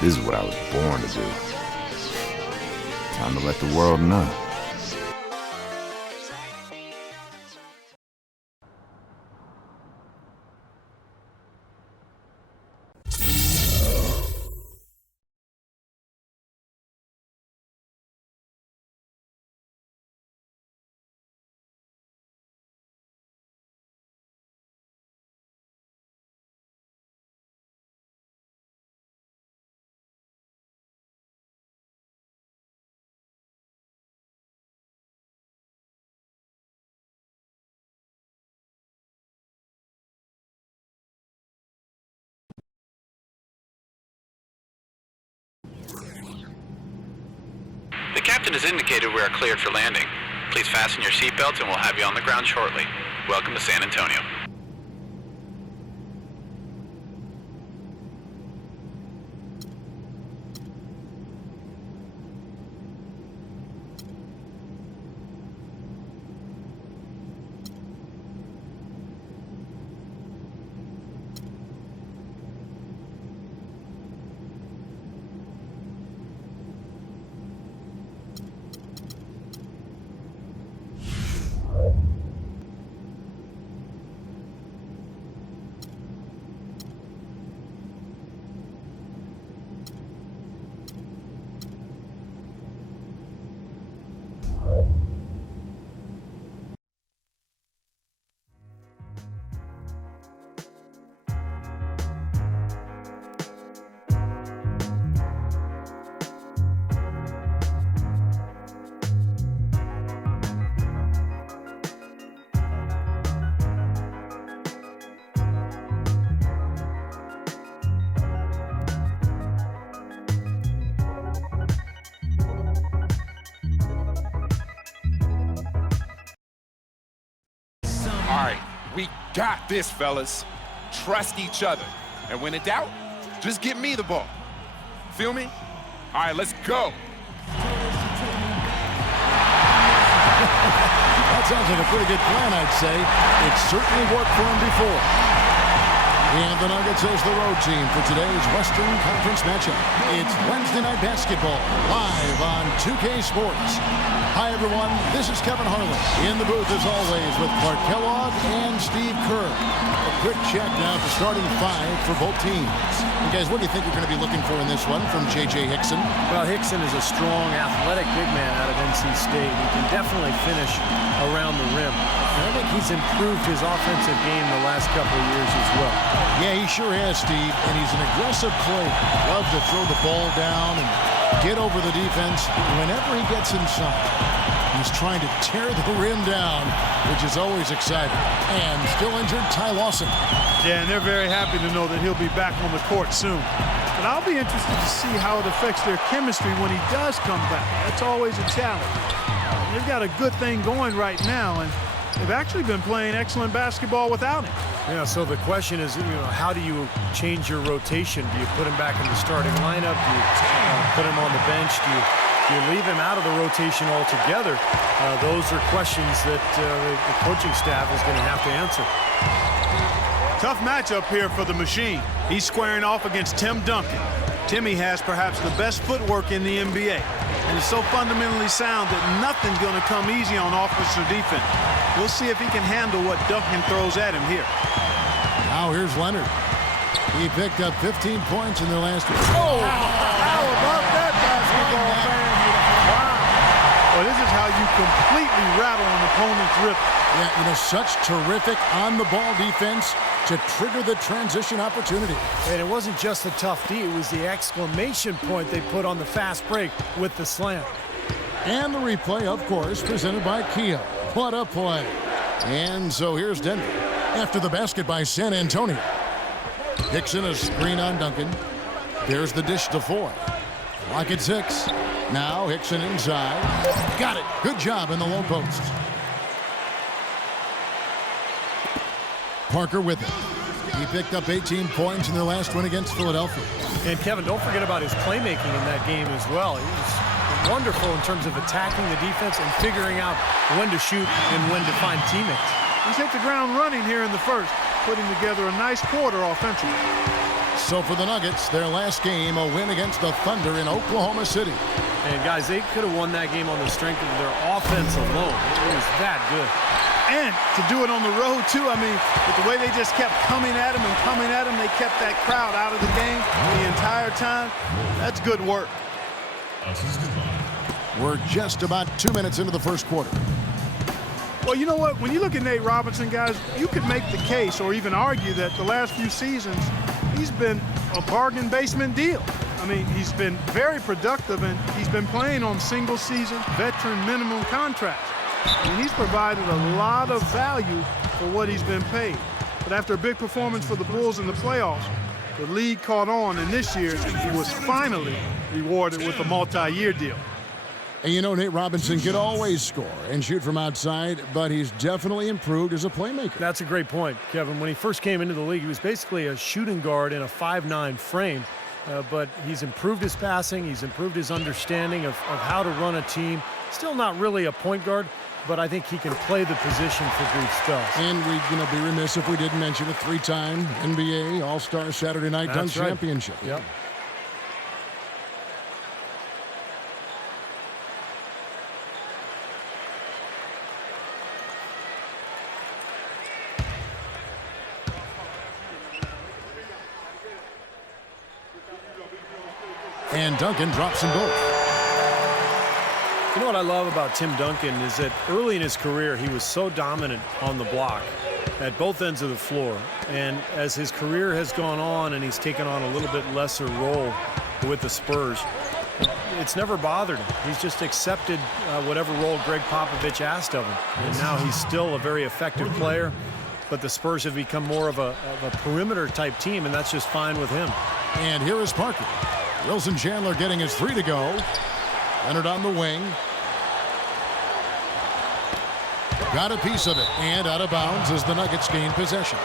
This is what I was born to do. Time to let the world know. The captain has indicated we are cleared for landing. Please fasten your seatbelts and we'll have you on the ground shortly. Welcome to San Antonio. All right, we got this, fellas. Trust each other. And when in doubt, just give me the ball. Feel me? All right, let's go. That sounds like a pretty good plan, I'd say. It certainly worked for him before. And the Nuggets as the road team for today's Western Conference matchup. It's Wednesday Night Basketball, live on 2K Sports. Hi, everyone. This is Kevin Harlan. In the booth, as always, with Clark Kellogg and Steve Kerr. A quick check now at the starting five for both teams. And guys, what do you think we're going to be looking for in this one from J.J. Hickson? Well, Hickson is a strong, athletic big man out of NC State. He can definitely finish around the rim. And I think he's improved his offensive game the last couple of years as well. Yeah, he sure has, Steve. And he's an aggressive player. Loves to throw the ball down and get over the defense. Whenever he gets inside, he's trying to tear the rim down, which is always exciting. And still injured, Ty Lawson. Yeah, and they're very happy to know that he'll be back on the court soon. But I'll be interested to see how it affects their chemistry when he does come back. That's always a challenge. They've got a good thing going right now, and they've actually been playing excellent basketball without him. Yeah, so the question is, how do you change your rotation? Do you put him back in the starting lineup? Do you put him on the bench? Do you leave him out of the rotation altogether? Those are questions that the coaching staff is going to have to answer. Tough matchup here for the machine. He's squaring off against Tim Duncan. Timmy has perhaps the best footwork in the NBA, and is so fundamentally sound that nothing's going to come easy on offense or defense. We'll see if he can handle what Duncan throws at him here. Now here's Leonard. He picked up 15 points in their last. Oh, how about that basketball fan? Wow. Well, this is how you completely rattle an opponent's rhythm. Yeah, you know, such terrific on-the-ball defense to trigger the transition opportunity. And it wasn't just the tough D, it was the exclamation point they put on the fast break with the slam. And the replay, of course, presented by Kia. What a play. And so here's Denver after the basket by San Antonio. Hickson, a screen on Duncan. There's the dish to Foy. Clock at 6. Now Hickson inside. Got it. Good job in the low post. Parker with it. He picked up 18 points in their last win against Philadelphia. And Kevin, don't forget about his playmaking in that game as well. He was wonderful in terms of attacking the defense and figuring out when to shoot and when to find teammates. He's hit the ground running here in the first, putting together a nice quarter offensively. So for the Nuggets, their last game, a win against the Thunder in Oklahoma City. And guys, they could have won that game on the strength of their offense alone. It was that good. And to do it on the road, too, I mean, with the way they just kept coming at him and coming at him, they kept that crowd out of the game the entire time. That's good work. We're just about 2 minutes into the first quarter. Well, you know what? When you look at Nate Robinson, guys, you could make the case or even argue that the last few seasons, he's been a bargain basement deal. I mean, he's been very productive, and he's been playing on single-season, veteran minimum contracts. And he's provided a lot of value for what he's been paid. But after a big performance for the Bulls in the playoffs, the league caught on, and this year he was finally rewarded with a multi-year deal. And you know, Nate Robinson could always score and shoot from outside, but he's definitely improved as a playmaker. That's a great point, Kevin. When he first came into the league, he was basically a shooting guard in a 5'9" frame. But he's improved his passing. He's improved his understanding of how to run a team. Still not really a point guard, but I think he can play the position for brief spells. And we'd be remiss if we didn't mention a 3-time NBA All-Star Saturday Night Dunk Championship. Yep. And Duncan drops them both. You know what I love about Tim Duncan is that early in his career, he was so dominant on the block at both ends of the floor. And as his career has gone on and he's taken on a little bit lesser role with the Spurs, it's never bothered him. He's just accepted whatever role Greg Popovich asked of him. And now he's still a very effective player, but the Spurs have become more of a perimeter type team, and that's just fine with him. And here is Parker. Wilson Chandler getting his 3 to go. Leonard on the wing. Got a piece of it, and out of bounds as the Nuggets gain possession.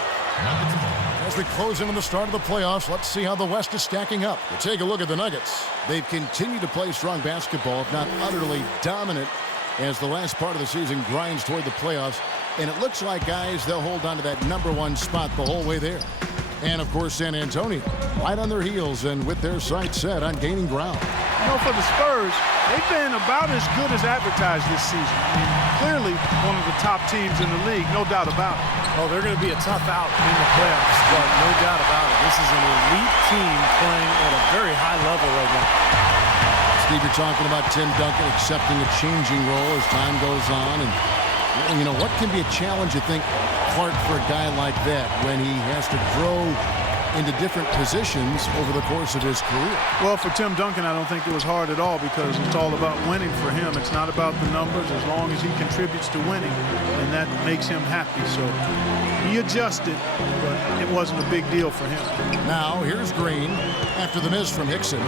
As we close in on the start of the playoffs, let's see how the West is stacking up. We'll take a look at the Nuggets. They've continued to play strong basketball, if not utterly dominant, as the last part of the season grinds toward the playoffs. And it looks like, guys, they'll hold on to that #1 spot the whole way there. And, of course, San Antonio, right on their heels and with their sights set on gaining ground. You know, for the Spurs, they've been about as good as advertised this season. I mean, clearly one of the top teams in the league, no doubt about it. Oh, they're going to be a tough out in the playoffs, but no doubt about it. This is an elite team playing at a very high level right now. Steve, you're talking about Tim Duncan accepting a changing role as time goes on. And, you know, what can be a challenge, you think, Clark, for a guy like that when he has to grow into different positions over the course of his career? Well, for Tim Duncan, I don't think it was hard at all because it's all about winning for him. It's not about the numbers as long as he contributes to winning, and that makes him happy. So he adjusted, but it wasn't a big deal for him. Now, here's Green after the miss from Hickson.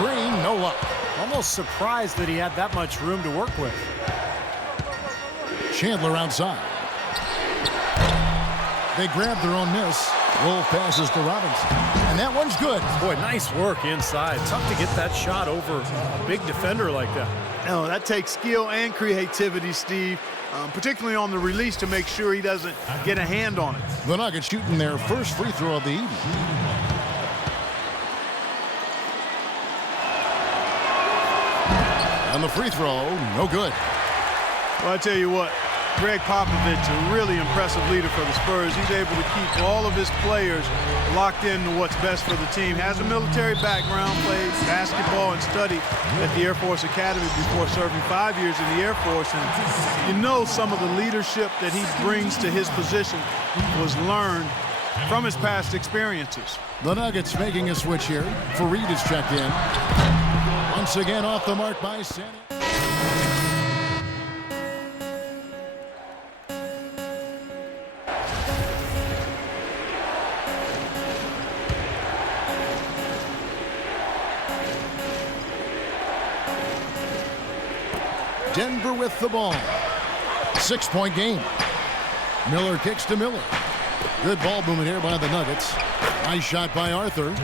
Green, no luck. Almost surprised that he had that much room to work with. Chandler outside. They grab their own miss. Wolf passes to Robinson. And that one's good. Boy, nice work inside. Tough to get that shot over a big defender like that. No, that takes skill and creativity, Steve, particularly on the release to make sure he doesn't get a hand on it. The Nuggets shooting their first free throw of the evening. And the free throw, no good. Well, I tell you what, Greg Popovich, a really impressive leader for the Spurs. He's able to keep all of his players locked into what's best for the team. Has a military background, played basketball and studied at the Air Force Academy before serving 5 years in the Air Force. And you know some of the leadership that he brings to his position was learned from his past experiences. The Nuggets making a switch here. Fareed is checked in. Once again off the mark by San. Denver with the ball. 6-point game. Miller kicks to Miller. Good ball movement here by the Nuggets. Nice shot by Arthur.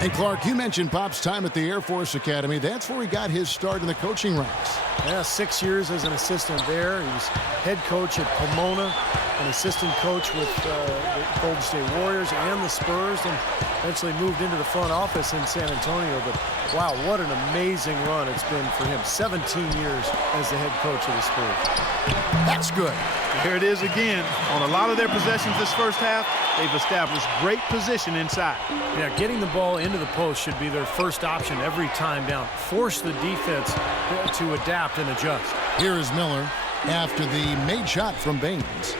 And Clark, you mentioned Pop's time at the Air Force Academy. That's where he got his start in the coaching ranks. Yeah, 6 years as an assistant there. He was head coach at Pomona, an assistant coach with the Golden State Warriors and the Spurs, and eventually moved into the front office in San Antonio. But wow, what an amazing run it's been for him. 17 years as the head coach of the Spurs. That's good. Here it is again. On a lot of their possessions this first half, they've established great position inside. Yeah, getting the ball into the post should be their first option every time down. Force the defense to adapt and adjust. Here is Miller after the made shot from Baines.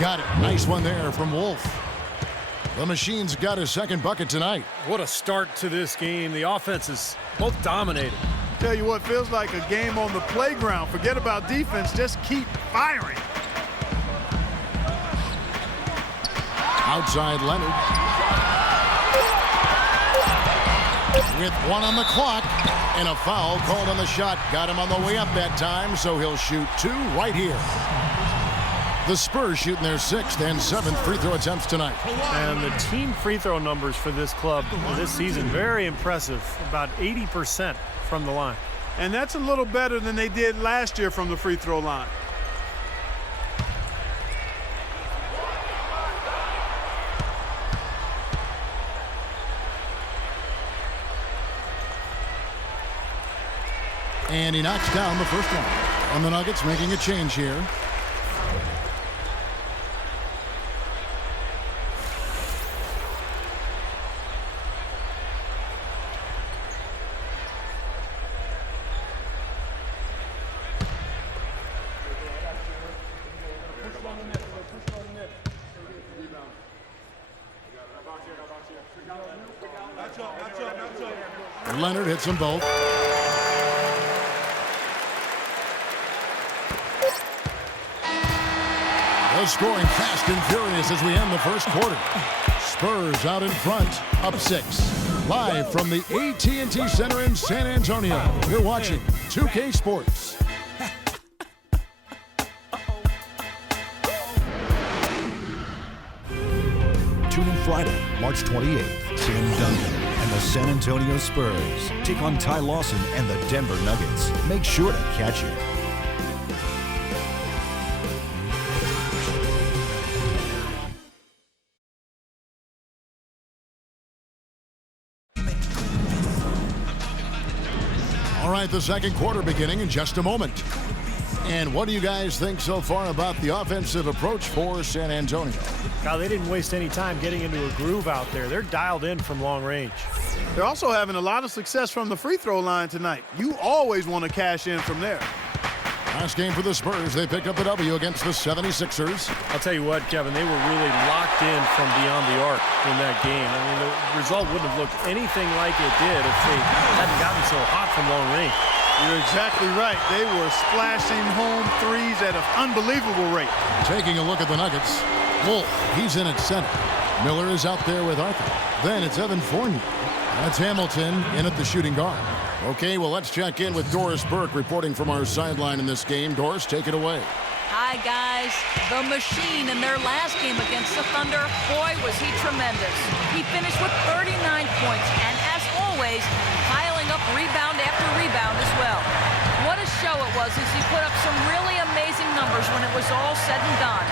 Got it. Nice one there from Wolf. The Machine's got his second bucket tonight. What a start to this game. The offense is both dominated. Tell you what, feels like a game on the playground. Forget about defense, just keep firing. Outside Leonard. With 1 on the clock and a foul called on the shot. Got him on the way up that time, so he'll shoot 2 right here. The Spurs shooting their 6th and 7th free throw attempts tonight. And the team free throw numbers for this club this season, very impressive. About 80% from the line. And that's a little better than they did last year from the free throw line. And he knocks down the first one. And the Nuggets making a change here. Leonard hits them both. The scoring fast and furious as we end the first quarter. Spurs out in front, up 6. Live from the AT&T Center in San Antonio. You're watching 2K Sports. Tune in Friday, March 28th. Tim Duncan and the San Antonio Spurs take on Ty Lawson and the Denver Nuggets. Make sure to catch it. All right, the second quarter beginning in just a moment. And what do you guys think so far about the offensive approach for San Antonio? Now, they didn't waste any time getting into a groove out there. They're dialed in from long range. They're also having a lot of success from the free throw line tonight. You always want to cash in from there. Last game for the Spurs, they picked up the W against the 76ers. I'll tell you what, Kevin, they were really locked in from beyond the arc in that game. I mean, the result wouldn't have looked anything like it did if they hadn't gotten so hot from long range. You're exactly right. They were splashing home threes at an unbelievable rate. Taking a look at the Nuggets, Wolf, he's in at center. Miller is out there with Arthur. Then it's Evan Fournier. That's Hamilton in at the shooting guard. Okay, well, let's check in with Doris Burke reporting from our sideline in this game. Doris, take it away. Hi, guys. The Machine in their last game against the Thunder, boy, was he tremendous. He finished with 39 points, and as always, piling up rebound after rebound as well. What a show it was as he put up some really amazing numbers when it was all said and done.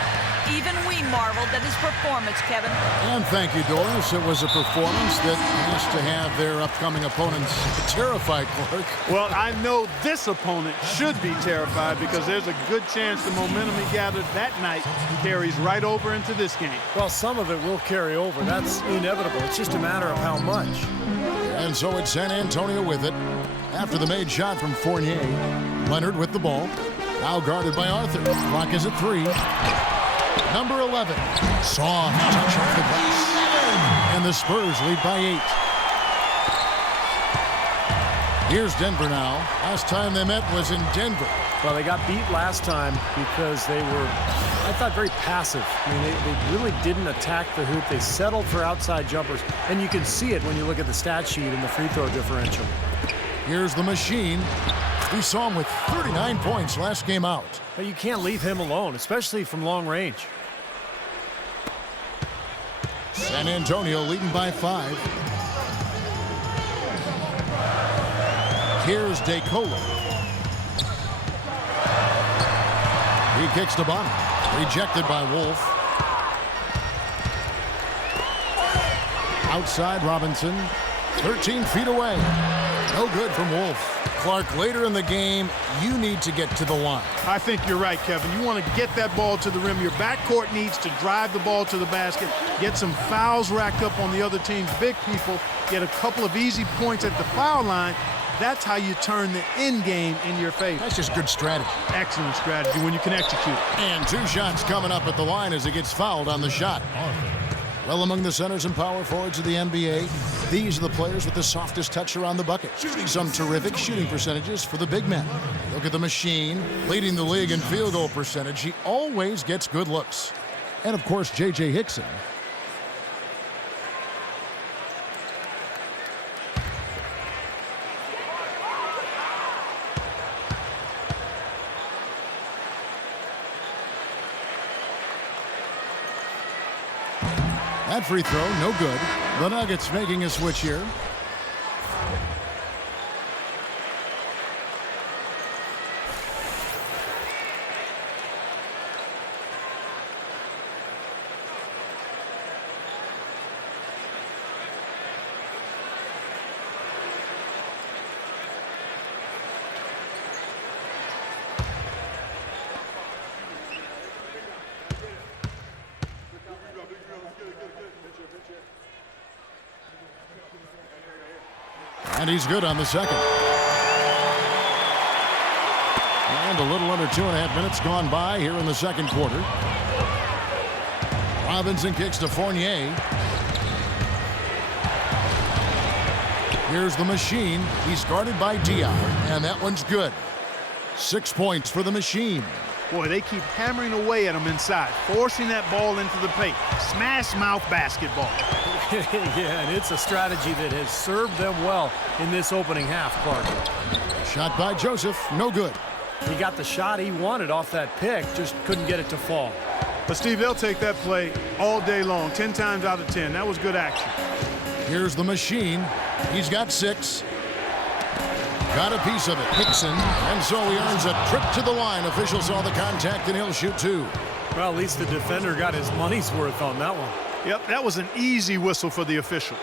Even we marveled at his performance, Kevin. And thank you, Doris. It was a performance that has to have their upcoming opponents terrified, Clark. Well, I know this opponent should be terrified because there's a good chance the momentum he gathered that night carries right over into this game. Well, some of it will carry over. That's inevitable. It's just a matter of how much. And so it's San Antonio with it. After the made shot from Fournier, Leonard with the ball. Now guarded by Arthur. Clock is at 3. Number 11. Soft touch off the glass. And the Spurs lead by 8. Here's Denver now. Last time they met was in Denver. Well, they got beat last time because they were, I thought, very passive. I mean, they really didn't attack the hoop. They settled for outside jumpers. And you can see it when you look at the stat sheet and the free throw differential. Here's the machine. We saw him with 39 points last game out. But you can't leave him alone, especially from long range. San Antonio leading by 5. Here's DeColo. He kicks to bottom. Rejected by Wolf. Outside Robinson. 13 feet away. No good from Wolf. Clark, later in the game, you need to get to the line. I think you're right, Kevin. You want to get that ball to the rim. Your backcourt needs to drive the ball to the basket, get some fouls racked up on the other team's big people, get a couple of easy points at the foul line. That's how you turn the end game in your favor. That's just good strategy. Excellent strategy when you can execute it. And 2 shots coming up at the line as he gets fouled on the shot. Well, among the centers and power forwards of the NBA, these are the players with the softest touch around the bucket. Some terrific shooting percentages for the big men. Look at the machine, leading the league in field goal percentage. He always gets good looks. And, of course, J.J. Hickson. That free throw, no good. The Nuggets making a switch here. And he's good on the second. And a little under 2.5 minutes gone by here in the second quarter. Robinson kicks to Fournier. Here's the machine. He's guarded by Dion, and that one's good. 6 points for the machine. Boy, they keep hammering away at him inside, forcing that ball into the paint. Smash mouth basketball. Yeah, and it's a strategy that has served them well in this opening half, Clark. Shot by Joseph, no good. He got the shot he wanted off that pick, just couldn't get it to fall. But, Steve, they'll take that play all day long, 10 times out of 10. That was good action. Here's the machine. He's got 6. Got a piece of it, Hickson, and so he earns a trip to the line. Official saw the contact, and he'll shoot 2. Well, at least the defender got his money's worth on that one. Yep, that was an easy whistle for the official.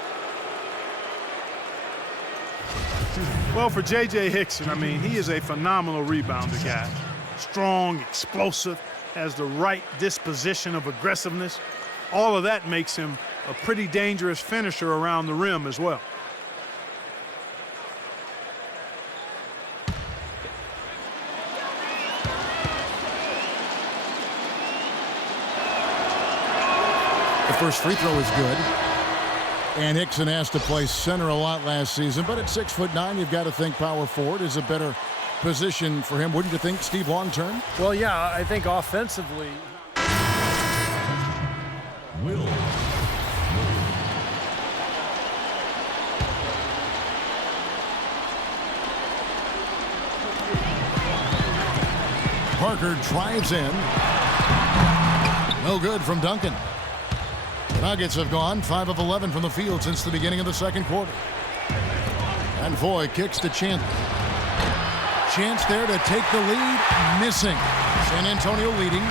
Well, for J.J. Hickson, I mean, he is a phenomenal rebounder guy. Strong, explosive, has the right disposition of aggressiveness. All of that makes him a pretty dangerous finisher around the rim as well. The first free throw is good. And Hickson has to play center a lot last season, but at 6'9", you've got to think power forward is a better position for him. Wouldn't you think, Steve, long term? Well, yeah, I think offensively. Parker drives in. No good from Duncan. The Nuggets have gone 5 of 11 from the field since the beginning of the second quarter. And Foy kicks to Chandler. Chance there to take the lead, missing. San Antonio leading.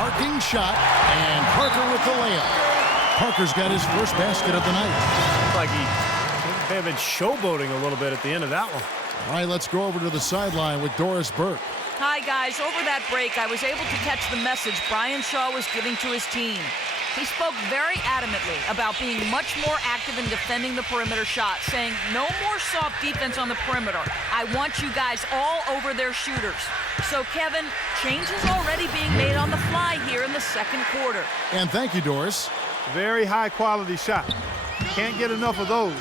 Arcing shot, and Parker with the layup. Parker's got his first basket of the night. Looks like he may have been showboating a little bit at the end of that one. All right, let's go over to the sideline with Doris Burke. Hi, guys. Over that break, I was able to catch the message Brian Shaw was giving to his team. He spoke very adamantly about being much more active in defending the perimeter shot, saying no more soft defense on the perimeter. I want you guys all over their shooters. So, Kevin, change is already being made on the fly here in the second quarter. And thank you, Doris. Very high-quality shot. Can't get enough of those.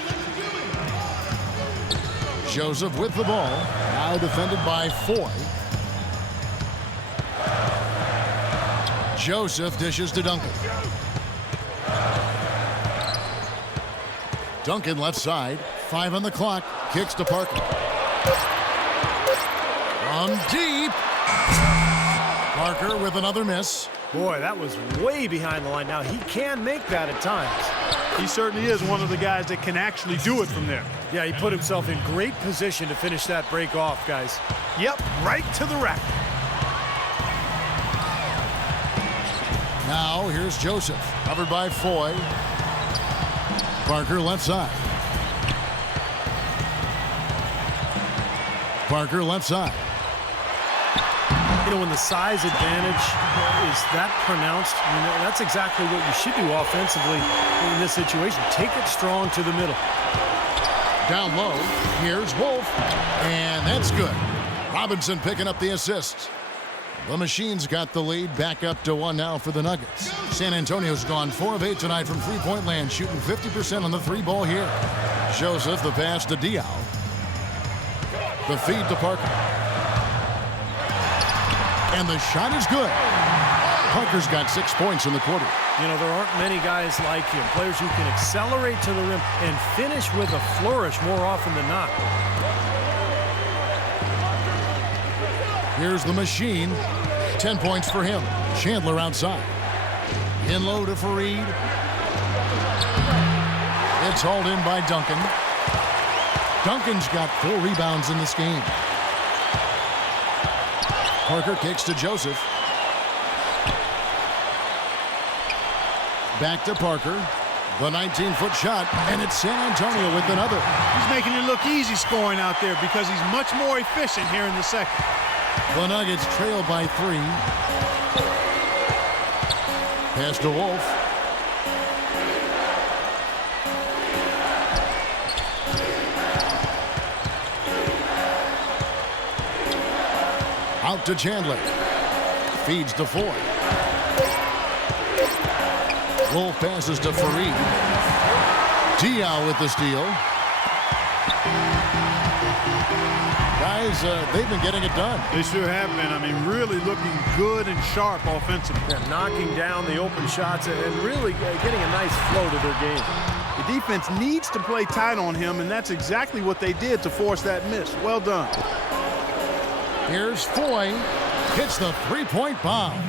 Joseph with the ball, now defended by Foy. Joseph dishes to Duncan. Duncan left side, 5 on the clock, kicks to Parker. From deep. Parker with another miss. Boy, that was way behind the line. Now, he can make that at times. He certainly is one of the guys that can actually do it from there. Yeah, he put himself in great position to finish that break off, guys. Yep, right to the rack. Now, here's Joseph, covered by Foy. Parker left side. Parker left side. You know, when the size advantage is that pronounced, you know, that's exactly what you should do offensively in this situation. Take it strong to the middle. Down low, here's Wolf, and that's good. Robinson picking up the assist. The Machines got the lead, back up to 1 now for the Nuggets. San Antonio's gone 4 of 8 tonight from three-point land, shooting 50% on the 3-ball here. Joseph, the pass to Diaw. The feed to Parker. And the shot is good. Parker's got 6 points in the quarter. You know, there aren't many guys like him, players who can accelerate to the rim and finish with a flourish more often than not. Here's the Machine. 10 points for him. Chandler outside. In low to Fareed. It's hauled in by Duncan. Duncan's got 4 rebounds in this game. Parker kicks to Joseph. Back to Parker. The 19-foot shot, and it's San Antonio with another. He's making it look easy scoring out there because he's much more efficient here in the second. The Nuggets trail by 3. Pass to Wolf. Out to Chandler. Feeds to Foy. Wolf passes to Fareed. Diaw with the steal. Guys, they've been getting it done. They sure have been. I mean, really looking good and sharp offensively. Yeah, knocking down the open shots and really getting a nice flow to their game. The defense needs to play tight on him, and that's exactly what they did to force that miss. Well done. Here's Foy. Hits the 3-point bomb.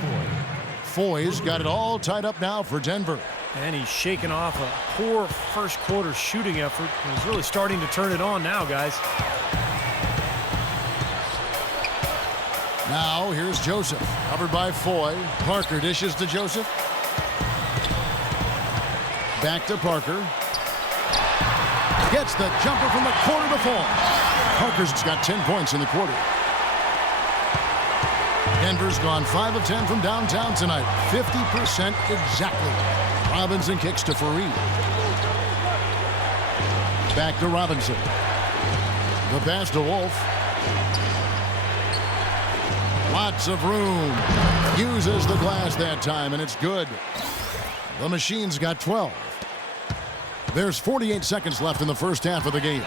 Foy's got it all tied up now for Denver. And he's shaking off a poor first quarter shooting effort. He's really starting to turn it on now, guys. Now, here's Joseph, covered by Foy. Parker dishes to Joseph. Back to Parker. Gets the jumper from the corner to fall. Parker's got 10 points in the quarter. Denver's gone 5 of 10 from downtown tonight. 50% exactly. Robinson kicks to Fareed. Back to Robinson. The pass to Wolf. Lots of room. Uses the glass that time, and it's good. The Machine's got 12. There's 48 seconds left in the first half of the game.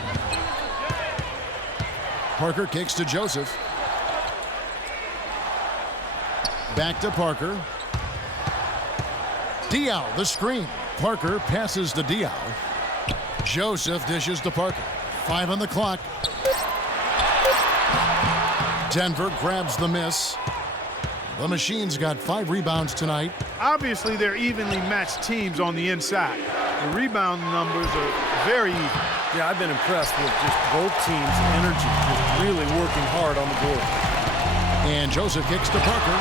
Parker kicks to Joseph. Back to Parker. Diaw, the screen. Parker passes to Diaw. Joseph dishes to Parker. 5 on the clock. Denver grabs the miss. The Machine's got 5 rebounds tonight. Obviously, they're evenly matched teams on the inside. The rebound numbers are very even. Yeah, I've been impressed with just both teams' energy, just really working hard on the board. And Joseph kicks to Parker.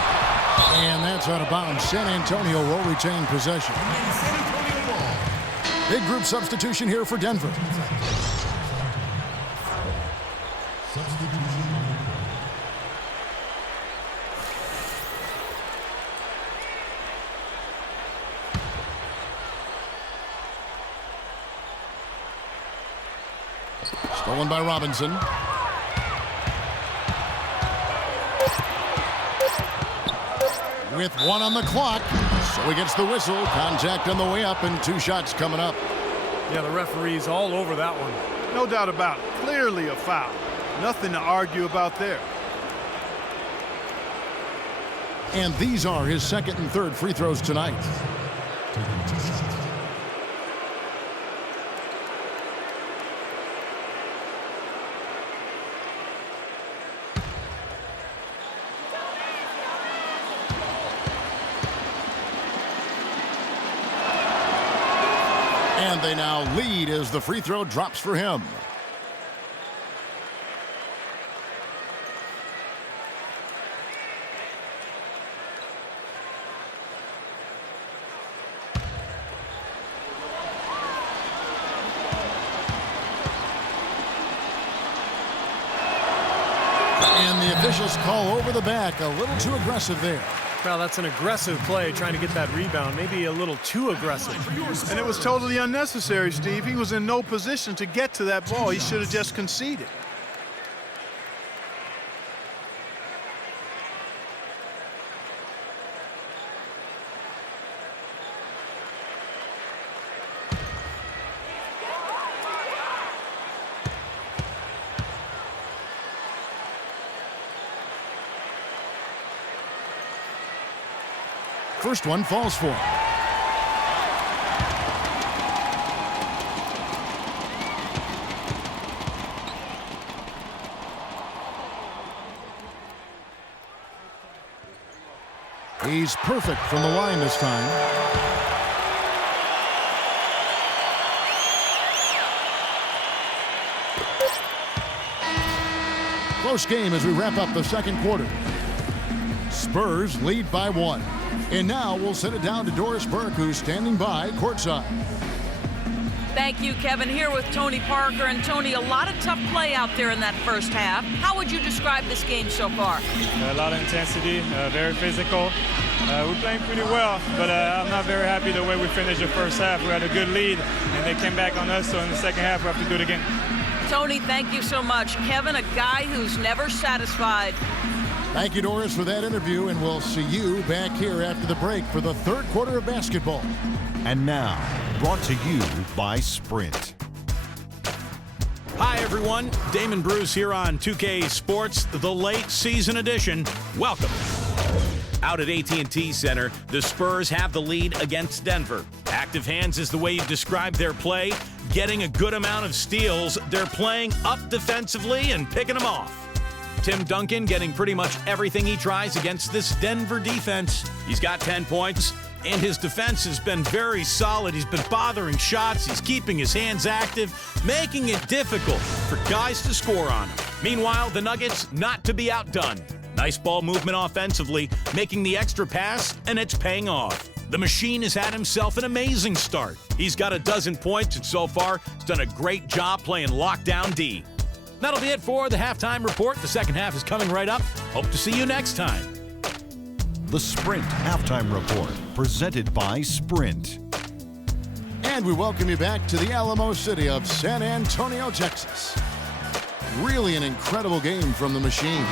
And that's out of bounds. San Antonio will retain possession. Big group substitution here for Denver. Stolen by Robinson. With 1 on the clock, so he gets the whistle. Contact on the way up and 2 shots coming up. Yeah, the referee's all over that one. No doubt about it. Clearly a foul. Nothing to argue about there. And these are his second and third free throws tonight. And they now lead as the free throw drops for him. And the officials call over the back. A little too aggressive there. Well, that's an aggressive play, trying to get that rebound. Maybe a little too aggressive. And it was totally unnecessary, Steve. He was in no position to get to that ball. He should have just conceded. First one falls for him. He's perfect from the line this time. Close game as we wrap up the second quarter. Spurs lead by 1. And now we'll send it down to Doris Burke, who's standing by courtside. Thank you, Kevin. Here with Tony Parker. And Tony, a lot of tough play out there in that first half. How would you describe this game so far? A lot of intensity, very physical. We're playing pretty well, but I'm not very happy the way we finished the first half. We had a good lead, and they came back on us, so in the second half we have to do it again. Tony, thank you so much. Kevin, a guy who's never satisfied. Thank you, Doris, for that interview, and we'll see you back here after the break for the third quarter of basketball. And now, brought to you by Sprint. Hi, everyone. Damon Bruce here on 2K Sports, the late season edition. Welcome. Out at AT&T Center, the Spurs have the lead against Denver. Active hands is the way you describe their play. Getting a good amount of steals. They're playing up defensively and picking them off. Tim Duncan getting pretty much everything he tries against this Denver defense. He's got 10 points, and his defense has been very solid. He's been bothering shots. He's keeping his hands active, making it difficult for guys to score on him. Meanwhile, the Nuggets not to be outdone. Nice ball movement offensively, making the extra pass, and it's paying off. The machine has had himself an amazing start. He's got a dozen points, and so far, he's done a great job playing lockdown D. That'll be it for the halftime report. The second half is coming right up. Hope to see you next time. The Sprint Halftime Report, presented by Sprint. And we welcome you back to the Alamo City of San Antonio, Texas. Really an incredible game from the machine.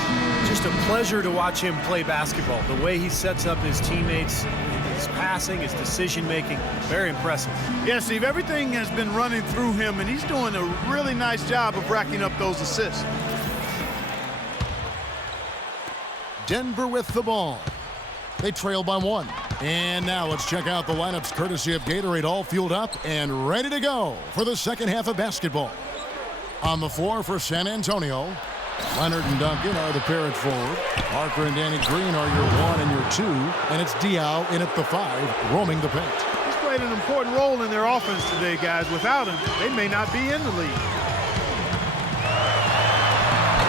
Just a pleasure to watch him play basketball. The way he sets up his teammates, his passing, his decision-making, very impressive. Yeah, Steve, everything has been running through him, and he's doing a really nice job of racking up those assists. Denver with the ball. They trail by 1. And now let's check out the lineups courtesy of Gatorade, all fueled up and ready to go for the second half of basketball. On the floor for San Antonio, Leonard and Duncan are the pair at forward. Parker and Danny Green are your 1 and your 2. And it's Diaw in at the 5, roaming the paint. He's played an important role in their offense today, guys. Without him, they may not be in the lead.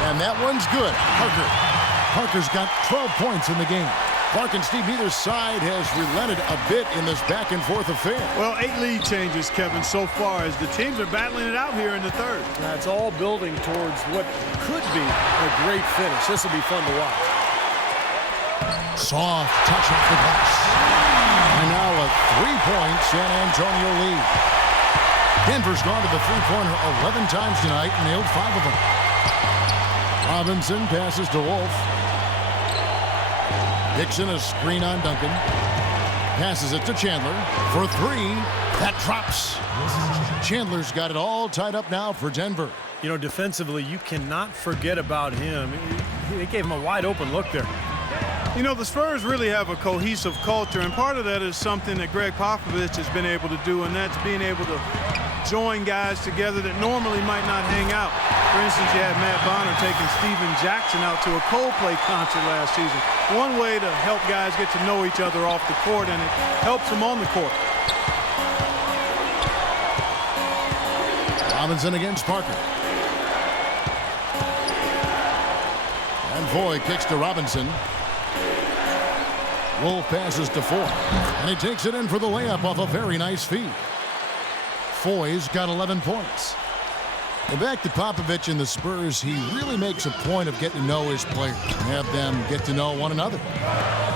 And that one's good. Parker's got 12 points in the game. Clark and Steve, neither side has relented a bit in this back-and-forth affair. Well, 8 lead changes, Kevin, so far as the teams are battling it out here in the third. That's all building towards what could be a great finish. This will be fun to watch. Soft touch off the glass. And now a 3-point San Antonio lead. Denver's gone to the three-pointer 11 times tonight, nailed 5 of them. Robinson passes to Wolf. Dixon, a screen on Duncan. Passes it to Chandler for 3. That drops. Chandler's got it all tied up now for Denver. You know, defensively, you cannot forget about him. They gave him a wide-open look there. You know, the Spurs really have a cohesive culture, and part of that is something that Greg Popovich has been able to do, and that's being able to join guys together that normally might not hang out. For instance, you had Matt Bonner taking Steven Jackson out to a Coldplay concert last season. One way to help guys get to know each other off the court, and it helps them on the court. Robinson against Parker. And Foy kicks to Robinson. Wolf passes to Foy. And he takes it in for the layup off a very nice feed. Foy's got 11 points. And back to Popovich and the Spurs, he really makes a point of getting to know his players and have them get to know one another.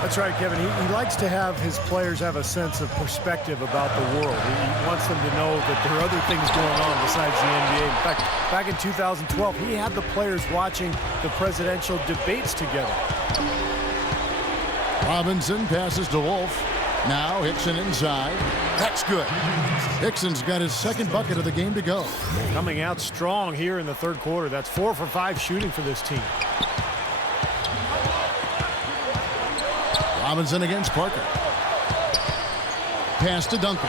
That's right, Kevin. He likes to have his players have a sense of perspective about the world. He wants them to know that there are other things going on besides the NBA. In fact, back in 2012, he had the players watching the presidential debates together. Robinson passes to Wolf. Now Hickson inside. That's good. Hickson's got his second bucket of the game to go. Coming out strong here in the third quarter. That's 4 for 5 shooting for this team. Robinson against Parker. Pass to Duncan.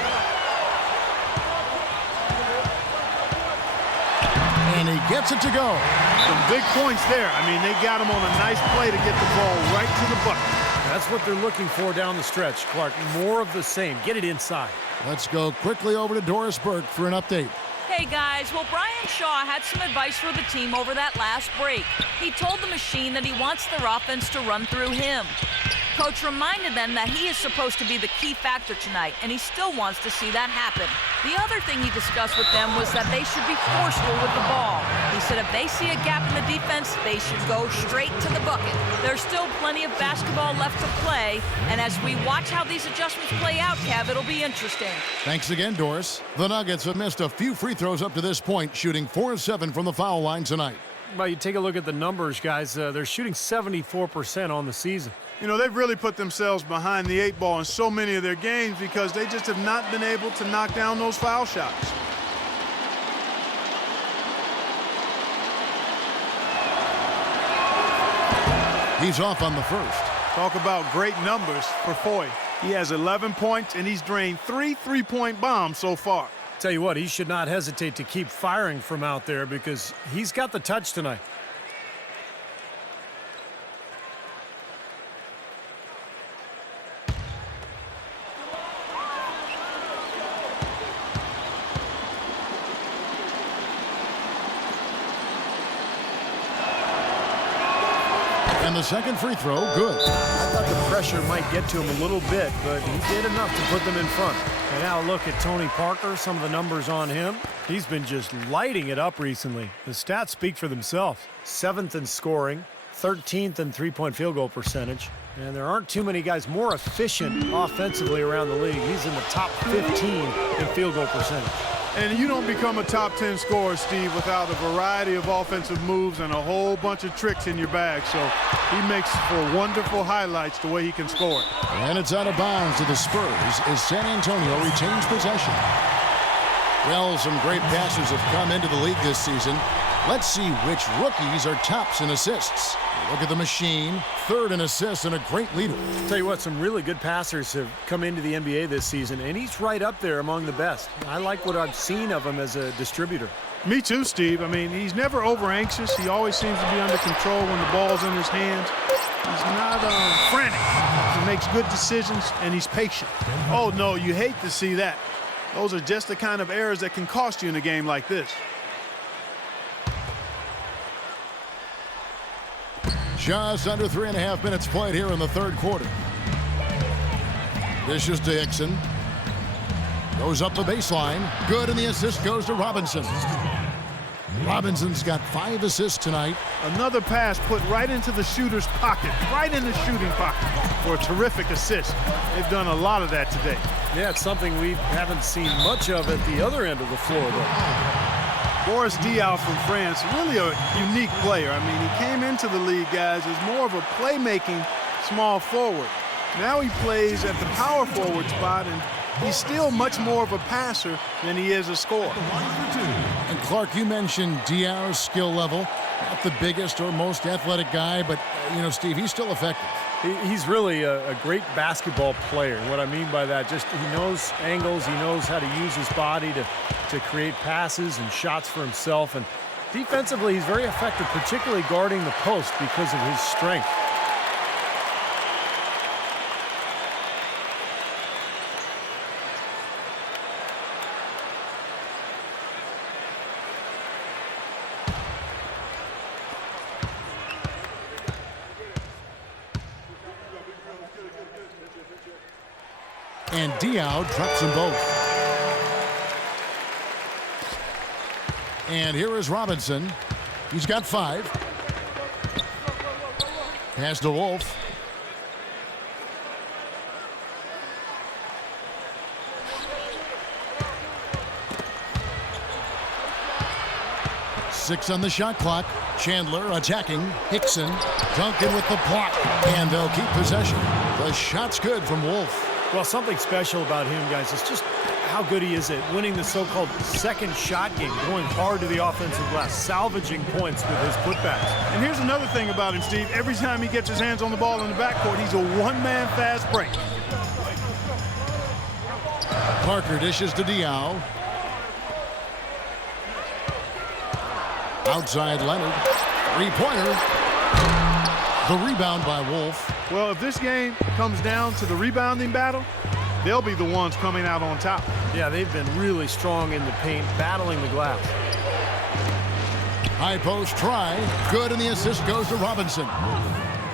And he gets it to go. Some big points there. I mean, they got him on a nice play to get the ball right to the bucket. That's what they're looking for down the stretch, Clark. More of the same. Get it inside. Let's go quickly over to Doris Burke for an update. Hey guys, well, Brian Shaw had some advice for the team over that last break. He told the machine that he wants their offense to run through him. Coach reminded them that he is supposed to be the key factor tonight, and he still wants to see that happen. The other thing he discussed with them was that they should be forceful with the ball. He said if they see a gap in the defense, they should go straight to the bucket. There's still plenty of basketball left to play, and as we watch how these adjustments play out, Kev, it'll be interesting. Thanks again, Doris. The Nuggets have missed a few free throws up to this point, shooting 4 of 7 from the foul line tonight. Well, you take a look at the numbers, guys. They're shooting 74% on the season. You know, they've really put themselves behind the 8 ball in so many of their games because they just have not been able to knock down those foul shots. He's off on the first. Talk about great numbers for Foy. He has 11 points, and he's drained 3 3-point bombs so far. Tell you what, he should not hesitate to keep firing from out there because he's got the touch tonight. And the second free throw, good. I thought the pressure might get to him a little bit, but he did enough to put them in front. And now look at Tony Parker, some of the numbers on him. He's been just lighting it up recently. The stats speak for themselves. 7th in scoring, 13th in three-point field goal percentage. And there aren't too many guys more efficient offensively around the league. He's in the top 15 in field goal percentage. And you don't become a top 10 scorer, Steve, without a variety of offensive moves and a whole bunch of tricks in your bag. So he makes for wonderful highlights the way he can score it. And it's out of bounds to the Spurs as San Antonio retains possession. Well, some great passers have come into the league this season. Let's see which rookies are tops in assists. Look at the machine, 3rd in assists and a great leader. Tell you what, some really good passers have come into the NBA this season, and he's right up there among the best. I like what I've seen of him as a distributor. Me too, Steve. I mean, he's never over-anxious. He always seems to be under control when the ball's in his hands. He's not frantic. He makes good decisions, and he's patient. Oh, no, you hate to see that. Those are just the kind of errors that can cost you in a game like this. Just under 3.5 minutes played here in the third quarter. Dishes to Hickson. Goes up the baseline. Good, and the assist goes to Robinson. Robinson's got 5 assists tonight. Another pass put right into the shooter's pocket, right in the shooting pocket for a terrific assist. They've done a lot of that today. Yeah, it's something we haven't seen much of at the other end of the floor, though. Boris Diaw from France, really a unique player. I mean, he came into the league, guys, as more of a playmaking small forward. Now he plays at the power forward spot, and he's still much more of a passer than he is a scorer. And Clark, you mentioned Diaw's skill level. Not the biggest or most athletic guy, but, Steve, he's still effective. He's really a great basketball player. What I mean by that, just he knows angles, he knows how to use his body to create passes and shots for himself. And defensively, he's very effective, particularly guarding the post because of his strength. And Diaw drops them both. And here is Robinson. He's got 5. Pass to Wolf. Six on the shot clock. Chandler attacking. Hickson. Duncan with the block. And they'll keep possession. The shot's good from Wolf. Well, something special about him, guys, is just how good he is at winning the so-called second shot game, going hard to the offensive glass, salvaging points with his putbacks. And here's another thing about him, Steve. Every time he gets his hands on the ball in the backcourt, he's a one-man fast break. Parker dishes to Diaw. Outside Leonard. Three-pointer. The rebound by Wolf. Well, if this game comes down to the rebounding battle, they'll be the ones coming out on top. Yeah, they've been really strong in the paint, battling the glass. High post try. Good, and the assist goes to Robinson.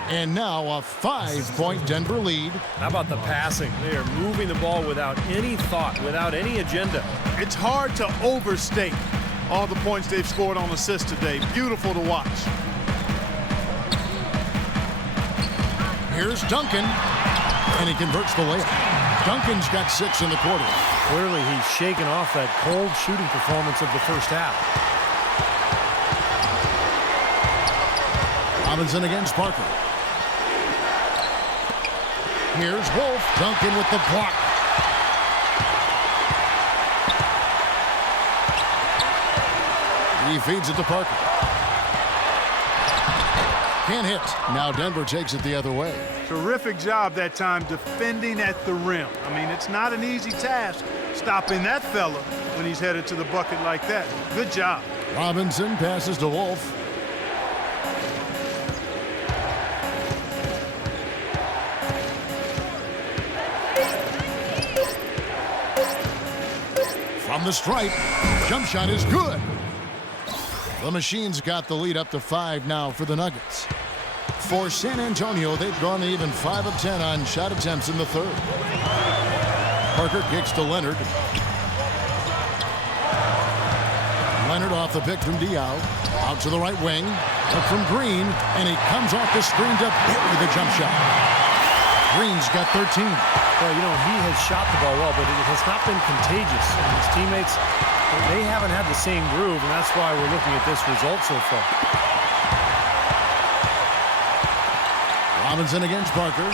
And now a 5-point Denver lead. How about the passing? They are moving the ball without any thought, without any agenda. It's hard to overstate all the points they've scored on assists today. Beautiful to watch. Here's Duncan, and he converts the layup. Duncan's got 6 in the quarter. Clearly, he's shaken off that cold shooting performance of the first half. Robinson against Parker. Here's Wolf. Duncan with the block. He feeds it to Parker. Can't hit. Now Denver takes it the other way. Terrific job that time defending at the rim. I mean, it's not an easy task stopping that fella when he's headed to the bucket like that. Good job. Robinson passes to Wolf. From the stripe, jump shot is good. The Machine's got the lead up to 5 now for the Nuggets. For San Antonio, they've gone even 5 of 10 on shot attempts in the third. Parker kicks to Leonard. Leonard off the pick from Diaw. Out to the right wing. Up from Green, and he comes off the screen to hit with a jump shot. Green's got 13. Well, he has shot the ball well, but it has not been contagious. And his teammates, they haven't had the same groove, and that's why we're looking at this result so far. Robinson against Parker.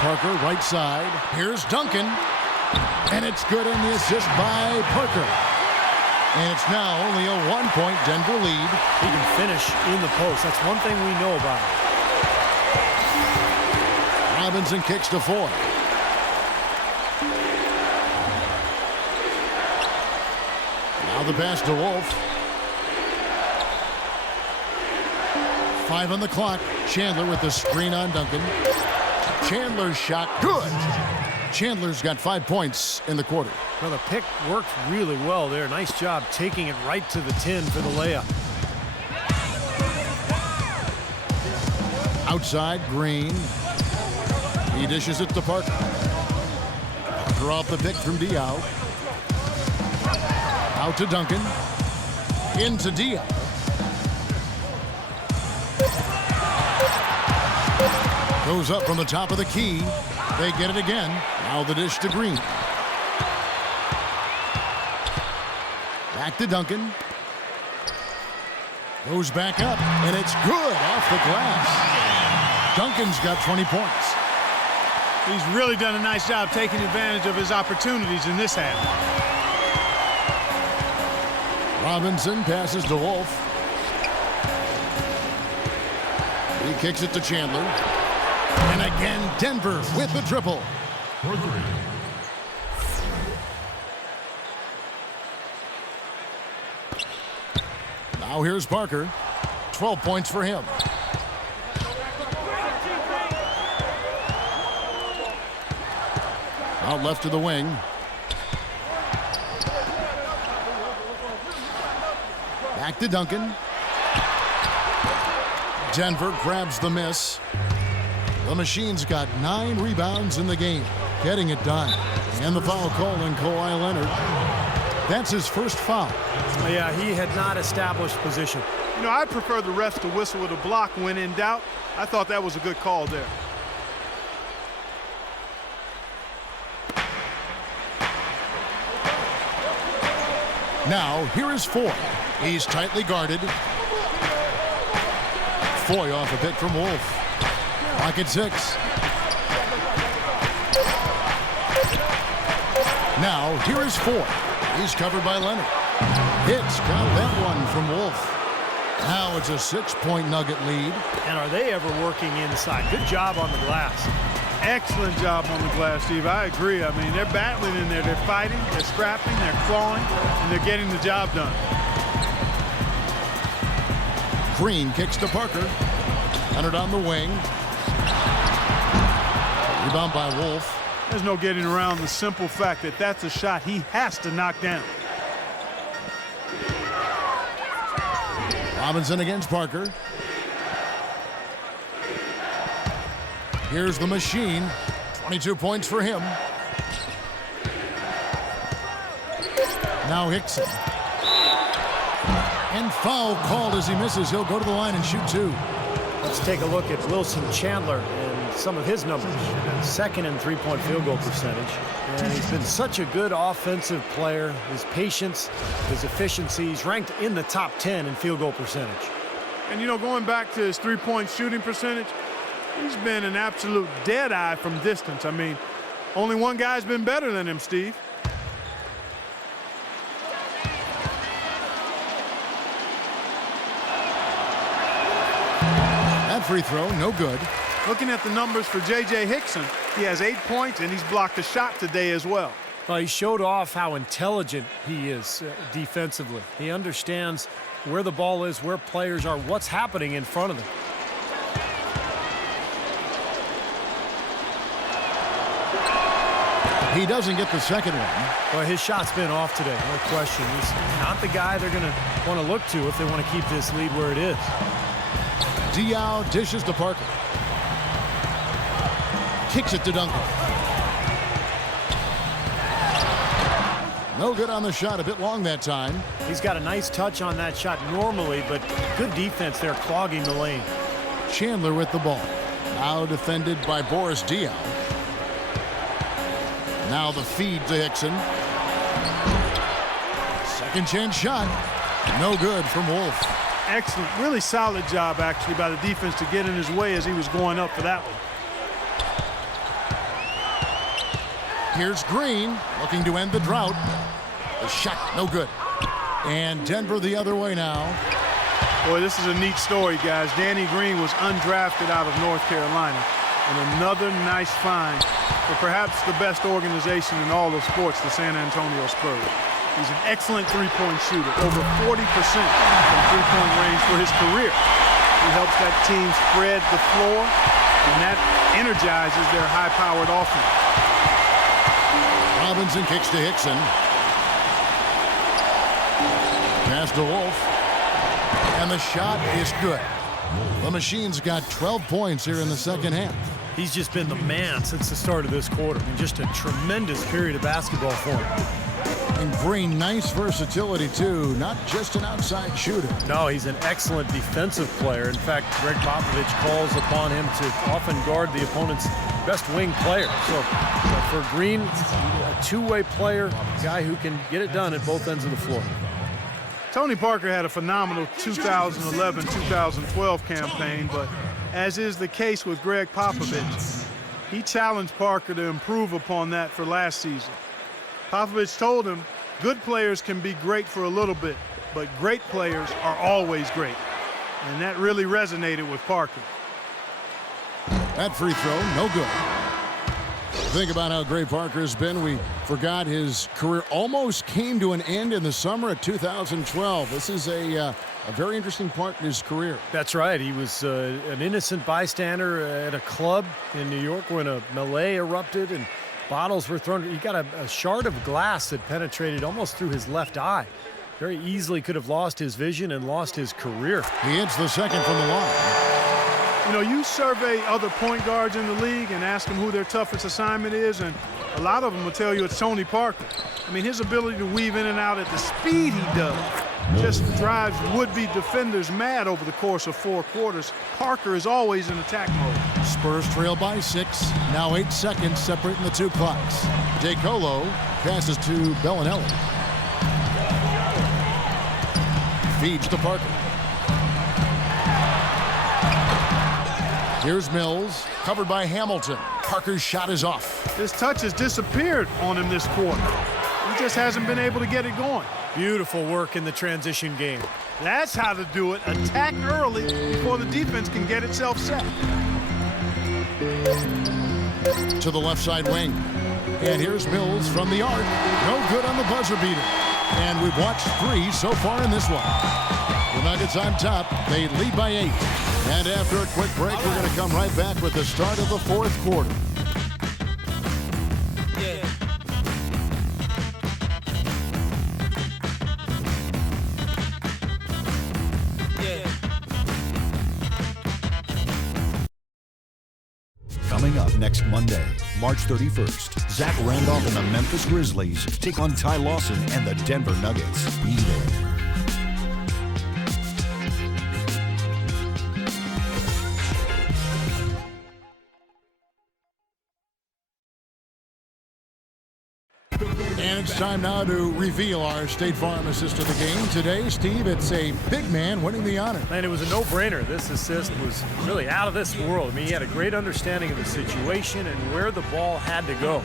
Parker right side. Here's Duncan. And it's good in the assist by Parker. And it's now only a 1-point Denver lead. He can finish in the post. That's one thing we know about him. Robinson kicks to 4. Now the pass to Wolf. 5 on the clock. Chandler with the screen on Duncan. Chandler's shot, good. Chandler's got 5 points in the quarter. Well, the pick worked really well there. Nice job taking it right to the tin for the layup. Outside, Green. He dishes it to Parker. Parker off the pick from Diaw. Out to Duncan. Into Diaw. Goes up from the top of the key. They get it again. Now the dish to Green. Back to Duncan. Goes back up, and it's good off the glass. Duncan's got 20 points. He's really done a nice job taking advantage of his opportunities in this half. Robinson passes to Wolf. He kicks it to Chandler. And again, Denver with the triple. Now here's Parker. 12 points for him. Out left to the wing. Back to Duncan. Denver grabs the miss. The Machine's got 9 rebounds in the game, getting it done. And the foul call on Kawhi Leonard. That's his first foul. Yeah, he had not established position. You know, I prefer the refs to whistle with a block when in doubt. I thought that was a good call there. Now, here is Foy. He's tightly guarded. Foy off a pick from Wolf. Lock at 6. Now, here is Foy. He's covered by Leonard. Hits got that one from Wolf. Now it's a 6-point Nugget lead. And are they ever working inside? Good job on the glass. Excellent job on the glass, Steve. I agree. I mean, they're battling in there. They're fighting, they're scrapping, they're clawing, and they're getting the job done. Green kicks to Parker. Leonard on the wing. Rebound by Wolf. There's no getting around the simple fact that that's a shot he has to knock down. Robinson against Parker. Here's the Machine. 22 points for him. Now Hickson. And foul called as he misses. He'll go to the line and shoot 2. Let's take a look at Wilson Chandler and some of his numbers. Second in three-point field goal percentage. And he's been such a good offensive player. His patience, his efficiency, he's ranked in the top 10 in field goal percentage. And, you know, going back to his three-point shooting percentage, he's been an absolute dead-eye from distance. I mean, only one guy's been better than him, Steve. That free throw, no good. Looking at the numbers for J.J. Hickson, he has 8 points, and he's blocked a shot today as well. Well, he showed off how intelligent he is defensively. He understands where the ball is, where players are, what's happening in front of them. He doesn't get the second one. Well, his shot's been off today, no question. He's not the guy they're going to want to look to if they want to keep this lead where it is. Diaw dishes to Parker. Kicks it to Duncan. No good on the shot, a bit long that time. He's got a nice touch on that shot normally, but good defense there clogging the lane. Chandler with the ball. Now defended by Boris Diaw. Now the feed to Hickson. Second chance shot. No good from Wolf. Excellent, really solid job actually by the defense to get in his way as he was going up for that one. Here's Green looking to end the drought. The shot, no good. And Denver the other way now. Boy, this is a neat story, guys. Danny Green was undrafted out of North Carolina. And another nice find for perhaps the best organization in all of sports, the San Antonio Spurs. He's an excellent three-point shooter, over 40% from three-point range for his career. He helps that team spread the floor, and that energizes their high-powered offense. Robinson kicks to Hickson. Pass to Wolf. And the shot is good. The Machine's got 12 points here in the second half. He's just been the man since the start of this quarter. I mean, just a tremendous period of basketball for him. And Green, nice versatility, too. Not just an outside shooter. No, he's an excellent defensive player. In fact, Greg Popovich calls upon him to often guard the opponent's best wing player. So for Green, a two-way player, a guy who can get it done at both ends of the floor. Tony Parker had a phenomenal 2011-2012 campaign, but as is the case with Greg Popovich, he challenged Parker to improve upon that for last season. Popovich told him, good players can be great for a little bit, but great players are always great. And that really resonated with Parker. That free throw, no good. Think about how great Parker has been. We forgot his career almost came to an end in the summer of 2012. This is a very interesting part in his career. That's right. He was an innocent bystander at a club in New York when a melee erupted and bottles were thrown. He got a shard of glass that penetrated almost through his left eye. Very easily could have lost his vision and lost his career. He hits the second from the line. You know, you survey other point guards in the league and ask them who their toughest assignment is, and a lot of them will tell you it's Tony Parker. I mean, his ability to weave in and out at the speed he does just drives would-be defenders mad over the course of 4 quarters. Parker is always in attack mode. Spurs trail by 6. Now 8 seconds separating the two clocks. DeColo passes to Bellinelli. Feeds to Parker. Here's Mills, covered by Hamilton. Parker's shot is off. His touch has disappeared on him this quarter. He just hasn't been able to get it going. Beautiful work in the transition game. That's how to do it. Attack early before the defense can get itself set. To the left side wing. And here's Mills from the arc. No good on the buzzer beater. And we've watched 3 so far in this one. The Nuggets on top. They lead by 8. And after a quick break, we're going to come right back with the start of the 4th quarter. Coming up next Monday, March 31st, Zach Randolph and the Memphis Grizzlies take on Ty Lawson and the Denver Nuggets. Be there. And it's time now to reveal our State Farm assist of the game. Today, Steve, it's a big man winning the honor. And it was a no-brainer. This assist was really out of this world. I mean, he had a great understanding of the situation and where the ball had to go.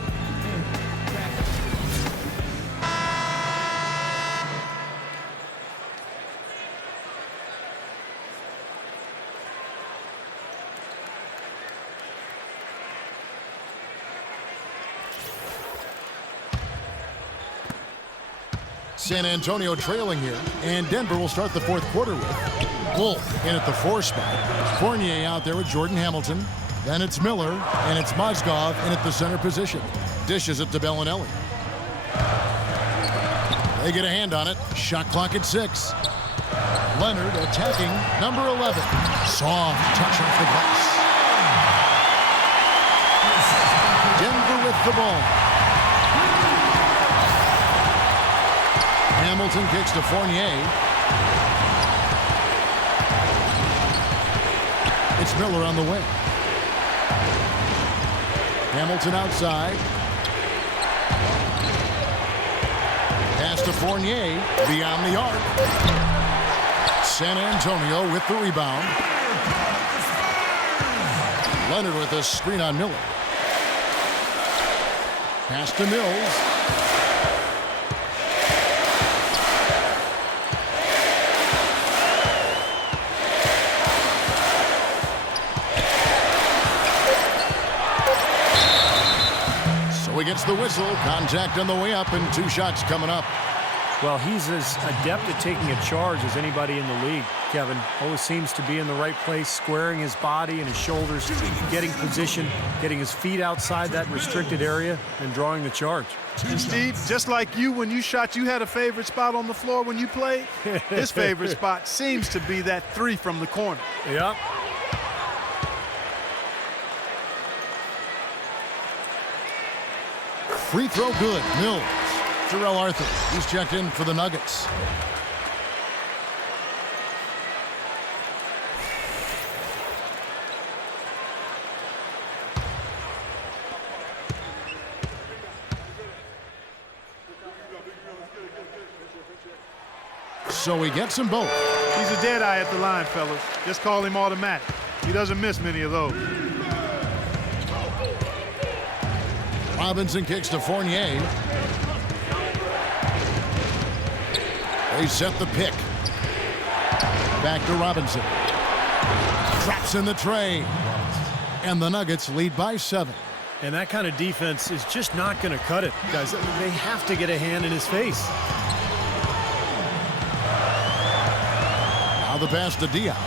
San Antonio trailing here, and Denver will start the 4th quarter with Wolf in at the 4 spot. Fournier out there with Jordan Hamilton. Then it's Miller, and it's Mozgov in at the center position. Dishes it to Bellinelli. They get a hand on it. Shot clock at 6. Leonard attacking number 11. Soft touch off the glass. Denver with the ball. Hamilton kicks to Fournier. It's Miller on the wing. Hamilton outside. Pass to Fournier beyond the arc. San Antonio with the rebound. Leonard with a screen on Miller. Pass to Mills. He gets the whistle. Contact on the way up, and 2 shots coming up. Well, he's as adept at taking a charge as anybody in the league, Kevin. Always seems to be in the right place, squaring his body and his shoulders, getting position, getting his feet outside that restricted area, and drawing the charge. And Steve, just like you, when you shot, you had a favorite spot on the floor when you played. His favorite spot seems to be that 3 from the corner. Yep. Free throw good. Mills. Terrell Arthur. He's checked in for the Nuggets. So he gets them both. He's a dead eye at the line, fellas. Just call him automatic. He doesn't miss many of those. Robinson kicks to Fournier. They set the pick. Back to Robinson. Traps in the tray. And the Nuggets lead by 7. And that kind of defense is just not going to cut it, guys. They have to get a hand in his face. Now the pass to Diop.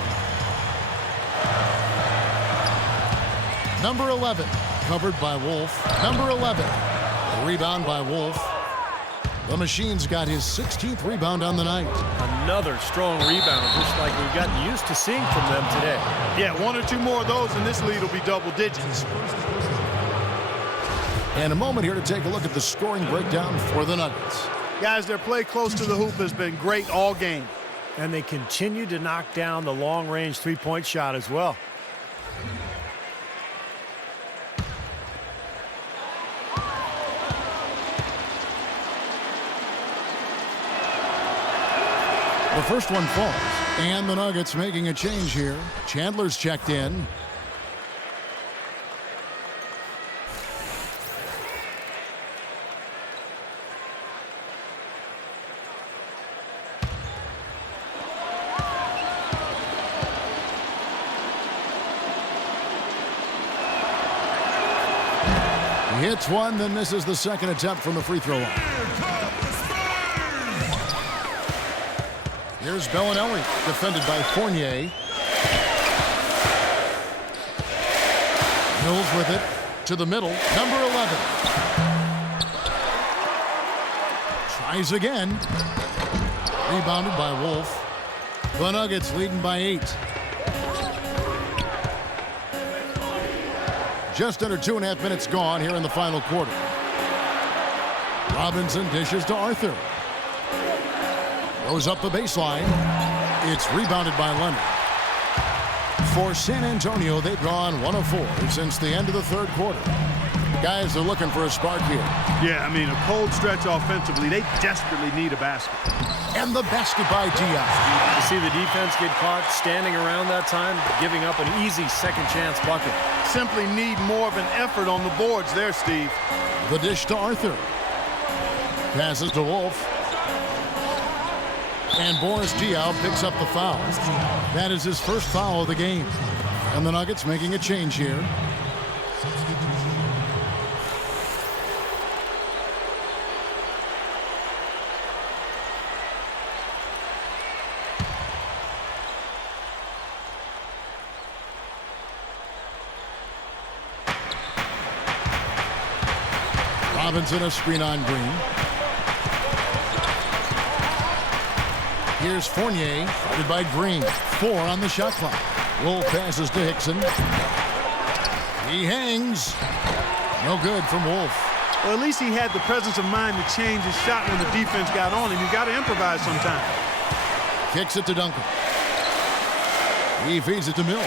Number 11, covered by Wolf. Number 11, a rebound by Wolf. The Machine's got his 16th rebound on the night. Another strong rebound, just like we've gotten used to seeing from them today. Yeah, 1 or 2 more of those and this lead will be double digits. And a moment here to take a look at the scoring breakdown for the Nuggets. Guys, their play close to the hoop has been great all game. And they continue to knock down the long-range three-point shot as well. The first one falls, and the Nuggets making a change here. Chandler's checked in. He hits one, then misses the second attempt from the free throw line. Here's Bellinelli, defended by Fournier. Mills with it to the middle. Number 11. Tries again. Rebounded by Wolf. The Nuggets leading by 8. Just under 2.5 minutes gone here in the final quarter. Robinson dishes to Arthur. Goes up the baseline. It's rebounded by Leonard. For San Antonio, they've gone 1 of 4 since the end of the third quarter. Guys are looking for a spark here. Yeah, I mean, a cold stretch offensively. They desperately need a basket. And the basket by Diop. You see the defense get caught standing around that time, giving up an easy second chance bucket. Simply need more of an effort on the boards there, Steve. The dish to Arthur. Passes to Wolf. And Boris Diaw picks up the foul. That is his first foul of the game. And the Nuggets making a change here. Robinson a screen on Green. Here's Fournier, guarded by Green. 4 on the shot clock. Wolf passes to Hickson. He hangs. No good from Wolf. Well, at least he had the presence of mind to change his shot when the defense got on him. You got to improvise sometimes. Kicks it to Duncan. He feeds it to Mills.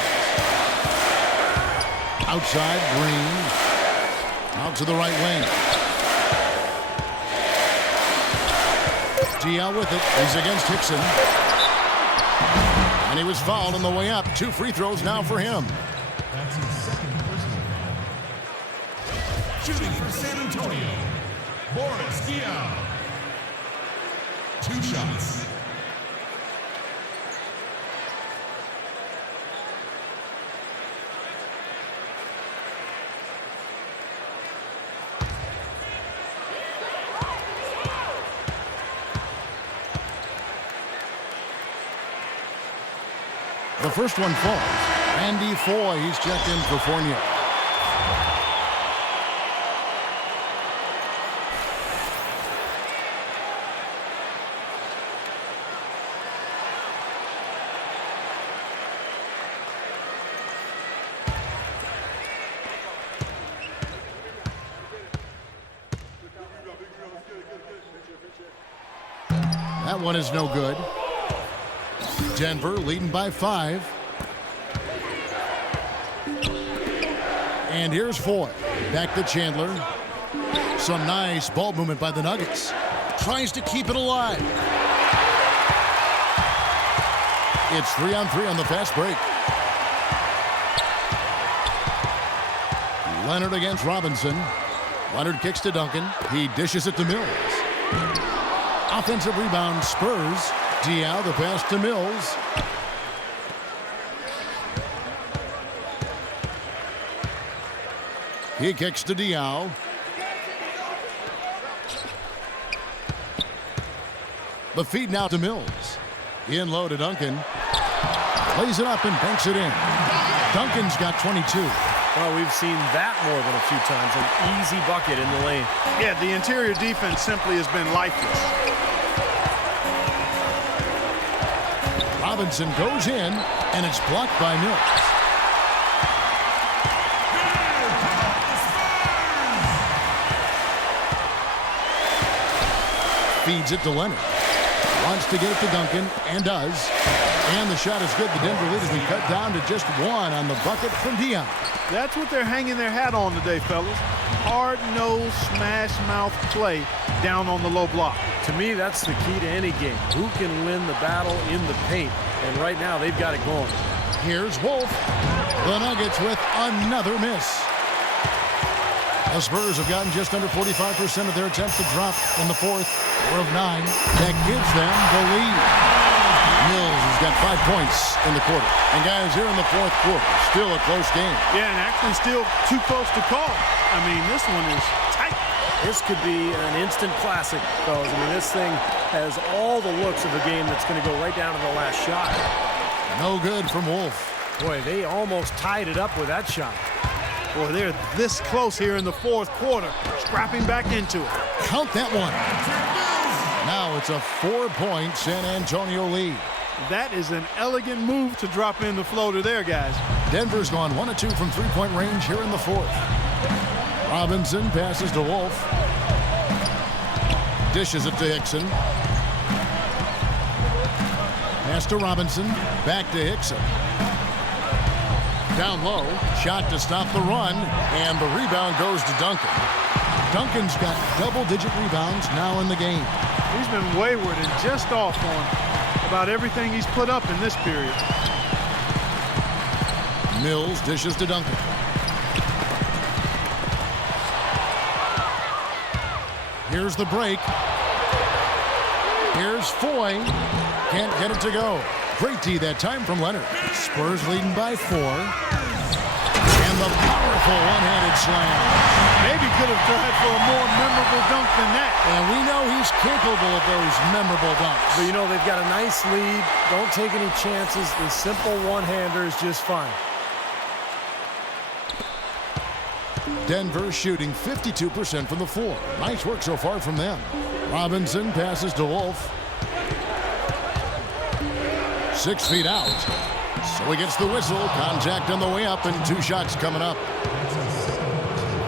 Outside, Green. Out to the right wing. Diaw with it. He's against Hickson. And he was fouled on the way up. 2 free throws now for him. That's his second personal. Shooting for San Antonio, Boris Diaw. 2 shots. The first one falls. Randy Foy, he's checked in for Fournier. That one is no good. Denver leading by 5. And here's Foy. Back to Chandler. Some nice ball movement by the Nuggets. Tries to keep it alive. It's 3-on-3 on the fast break. Leonard against Robinson. Leonard kicks to Duncan. He dishes it to Mills. Offensive rebound, Spurs. Diaw, the pass to Mills. He kicks to Diaw. The feed now to Mills. In low to Duncan. Lays it up and banks it in. Duncan's got 22. Well, we've seen that more than a few times. An easy bucket in the lane. Yeah, the interior defense simply has been lifeless. Robinson goes in, and it's blocked by Mills. Feeds it to Leonard. Wants to get it to Duncan, and does. And the shot is good. The Denver lead has been cut down to just 1 on the bucket from Diaw. That's what they're hanging their hat on today, fellas. Hard-nosed, smash-mouth play down on the low block. To me, that's the key to any game. Who can win the battle in the paint? And right now, they've got it going. Here's Wolf. The Nuggets with another miss. The Spurs have gotten just under 45% of their attempts to drop in the 4th, 4 of 9. That gives them the lead. Mills has got 5 points in the quarter. And guys, here in the 4th quarter, still a close game. Yeah, and actually still too close to call. I mean, this one is tight. This could be an instant classic, fellas. I mean, this thing has all the looks of a game that's going to go right down to the last shot. No good from Wolf. Boy, they almost tied it up with that shot. Boy, they're this close here in the 4th quarter, scrapping back into it. Count that one. Now it's a 4-point San Antonio lead. That is an elegant move to drop in the floater there, guys. Denver's gone 1 of 2 from 3-point range here in the 4th. Robinson passes to Wolf. Dishes it to Hickson. Pass to Robinson. Back to Hickson. Down low. Shot to stop the run. And the rebound goes to Duncan. Duncan's got double-digit rebounds now in the game. He's been wayward and just off on about everything he's put up in this period. Mills dishes to Duncan. Here's the break. Here's Foy. Can't get it to go. Great tee that time from Leonard. Spurs leading by 4. And the powerful one-handed slam. Maybe could have tried for a more memorable dunk than that. And we know he's capable of those memorable dunks. But, you know, they've got a nice lead. Don't take any chances. The simple one-hander is just fine. Denver shooting 52% from the floor. Nice work so far from them. Robinson passes to Wolf. 6 feet out. So he gets the whistle. Contact on the way up and 2 shots coming up.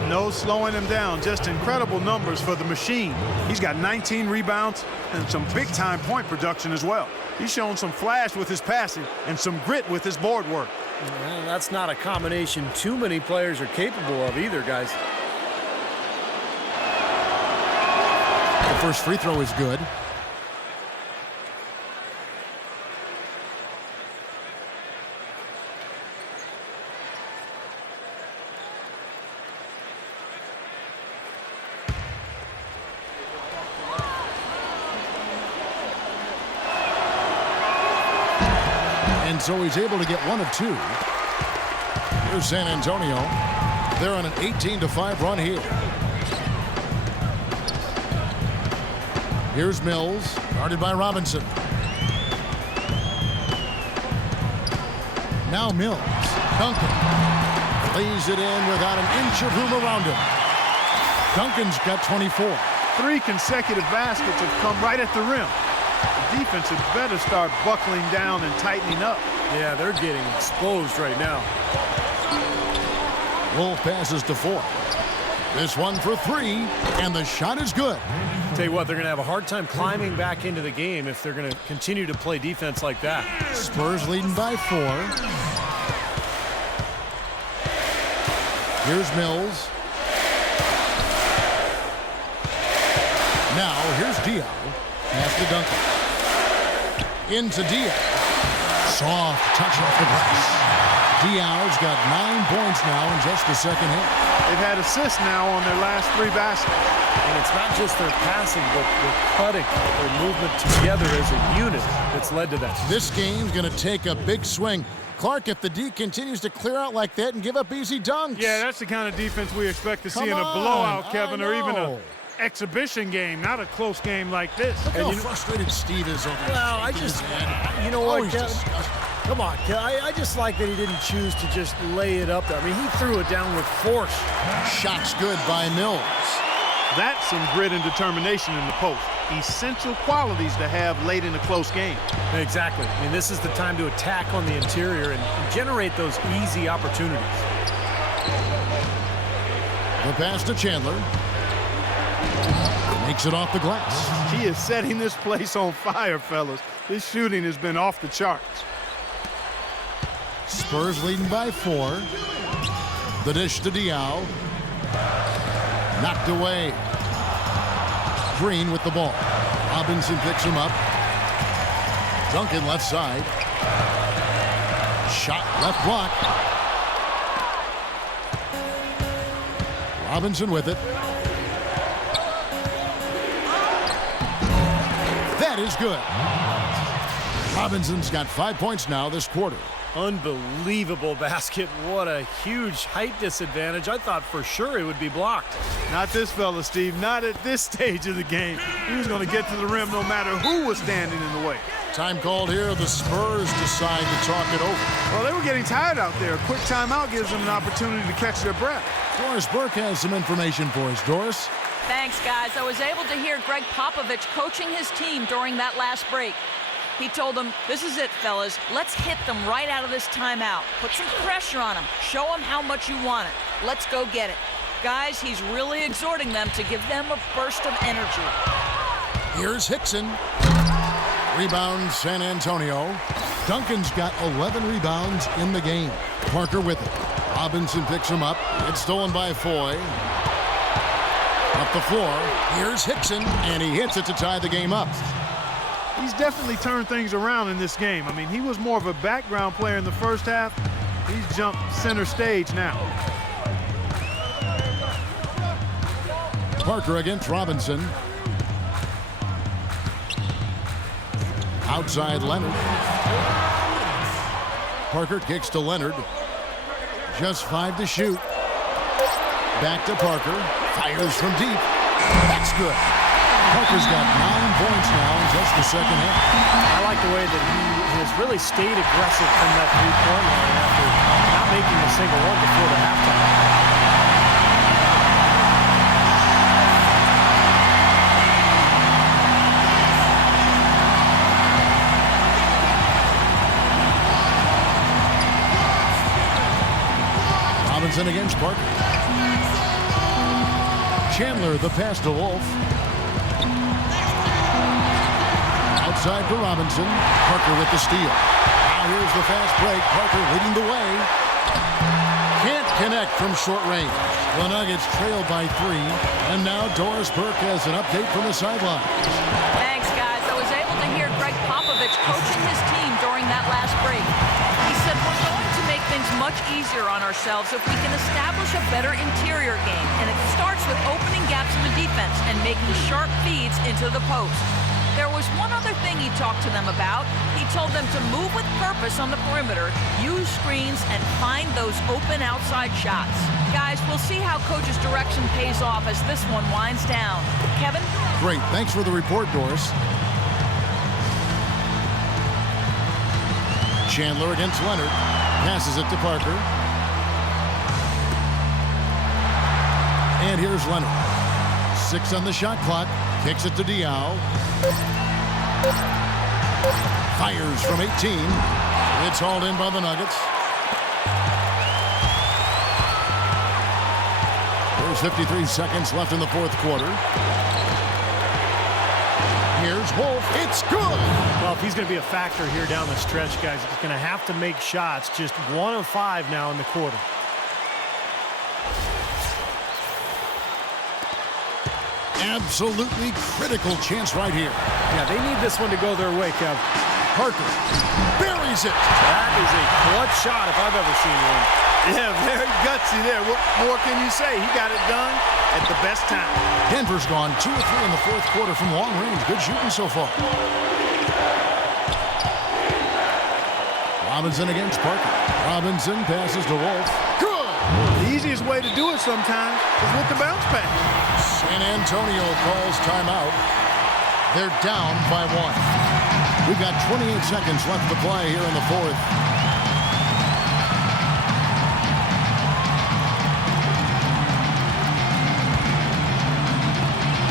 No slowing him down. Just incredible numbers for the machine. He's got 19 rebounds and some big-time point production as well. He's shown some flash with his passing and some grit with his board work. Well, that's not a combination too many players are capable of either, guys. The first free throw is good. And so he's able to get 1 of 2. Here's San Antonio. They're on an 18-5 run here. Here's Mills, guarded by Robinson. Now Mills. Duncan lays it in without an inch of room around him. Duncan's got 24. 3 consecutive baskets have come right at the rim. The defense had better start buckling down and tightening up. Yeah, they're getting exposed right now. Wolf passes to Foy. This one for 3, and the shot is good. Tell you what, they're going to have a hard time climbing back into the game if they're going to continue to play defense like that. Spurs leading by 4. Here's Mills. Now, here's Diaw. Pass to Duncan. Into Diaw. Soft touch off the glass. Diaw's got 9 points now in just the second half. They've had assists now on their last 3 baskets. And it's not just their passing, but their cutting, their movement together as a unit that's led to that. This game's going to take a big swing. Clark, if the D continues to clear out like that and give up easy dunks. Yeah, that's the kind of defense we expect to see in a Come on, blowout, Kevin, I or even know. an exhibition game, not a close game like this. Look how frustrated Steve is over there. Well, you know what, he's Kevin? disgusting. Come on, Kevin. I just like that he didn't choose to just lay it up there. I mean, he threw it down with force. Shots good by Mills. That's some grit and determination in the post. Essential qualities to have late in a close game. Exactly. I mean, this is the time to attack on the interior and generate those easy opportunities. The pass to Chandler. Makes it off the glass. He is setting this place on fire, fellas. This shooting has been off the charts. Spurs leading by 4. The dish to Diaw. Knocked away. Green with the ball. Robinson picks him up. Duncan left side. Shot left block. Robinson with it. That is good. Robinson's got 5 points now this quarter. Unbelievable basket. What a huge height disadvantage. I thought for sure it would be blocked. Not this fella, Steve. Not at this stage of the game. He was going to get to the rim no matter who was standing in the way. Time called here. The Spurs decide to talk it over. Well, they were getting tired out there. A quick timeout gives them an opportunity to catch their breath. Doris Burke has some information for us. Doris? Thanks, guys. I was able to hear Greg Popovich coaching his team during that last break. He told them, this is it, fellas. Let's hit them right out of this timeout. Put some pressure on them. Show them how much you want it. Let's go get it. Guys, he's really exhorting them to give them a burst of energy. Here's Hickson. Rebound, San Antonio. Duncan's got 11 rebounds in the game. Parker with it. Robinson picks him up. It's stolen by Foy. Up the floor. Here's Hickson, and he hits it to tie the game up. He's definitely turned things around in this game. I mean, he was more of a background player in the first half. He's jumped center stage now. Parker against Robinson. Outside Leonard. Parker kicks to Leonard. Just 5 to shoot. Back to Parker. Fires from deep. That's good. Parker's got 9 points now in just the second half. I like the way that he has really stayed aggressive from that three-point line after not making a single one before the halftime. Robinson against Parker. Chandler, the pass to Wolf. Outside to Robinson. Parker with the steal. Now here's the fast break. Parker leading the way. Can't connect from short range. The Nuggets trail by 3. And now Doris Burke has an update from the sideline. Thanks, guys. I was able to hear Greg Popovich coaching his team during that last break. He said, we're going to make things much easier on ourselves if we can establish a better interior game. And it starts with opening gaps in the defense and making sharp feeds into the post. There was one other thing he talked to them about. He told them to move with purpose on the perimeter, use screens, and find those open outside shots. Guys, we'll see how Coach's direction pays off as this one winds down. Kevin? Great. Thanks for the report, Doris. Chandler against Leonard. Passes it to Parker. And here's Leonard. 6 on the shot clock. Kicks it to Diaw. Fires from 18. It's hauled in by the Nuggets. There's 53 seconds left in the fourth quarter. Here's Wolf. It's good. Well, if he's going to be a factor here down the stretch, guys, he's going to have to make shots. Just 1 of 5 now in the quarter. Absolutely critical chance right here. Yeah, they need this one to go their way, Kev. Parker buries it. That is a clutch shot if I've ever seen one. Yeah, very gutsy there. What more can you say? He got it done at the best time. Denver's gone 2 of 3 in the fourth quarter from long range. Good shooting so far. Robinson against Parker. Robinson passes to Wolf. Good. The easiest way to do it sometimes is with the bounce pass. San Antonio calls timeout. They're down by 1. We've got 28 seconds left to play here in the fourth.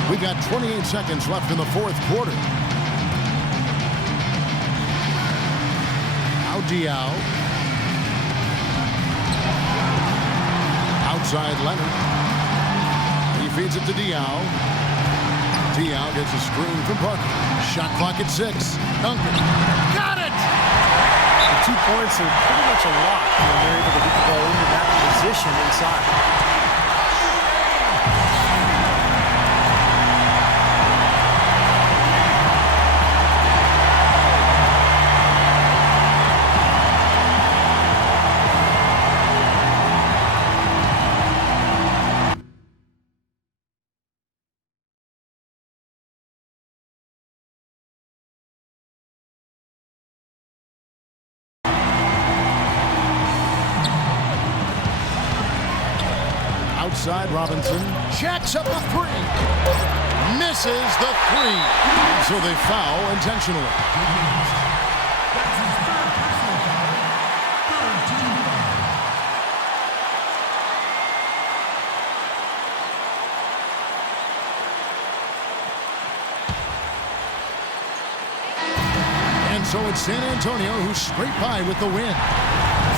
We've got 28 seconds left in the fourth quarter. Now Diao. Outside Leonard. He feeds it to Diao. Diao gets a screen from Parker. Shot clock at 6. Duncan. Got it! The 2 points are pretty much a lot when they're able to get the ball into that position inside. Outside Robinson. Jacks up a 3. Misses the 3. So they foul intentionally. And so it's San Antonio who scraped by with the win.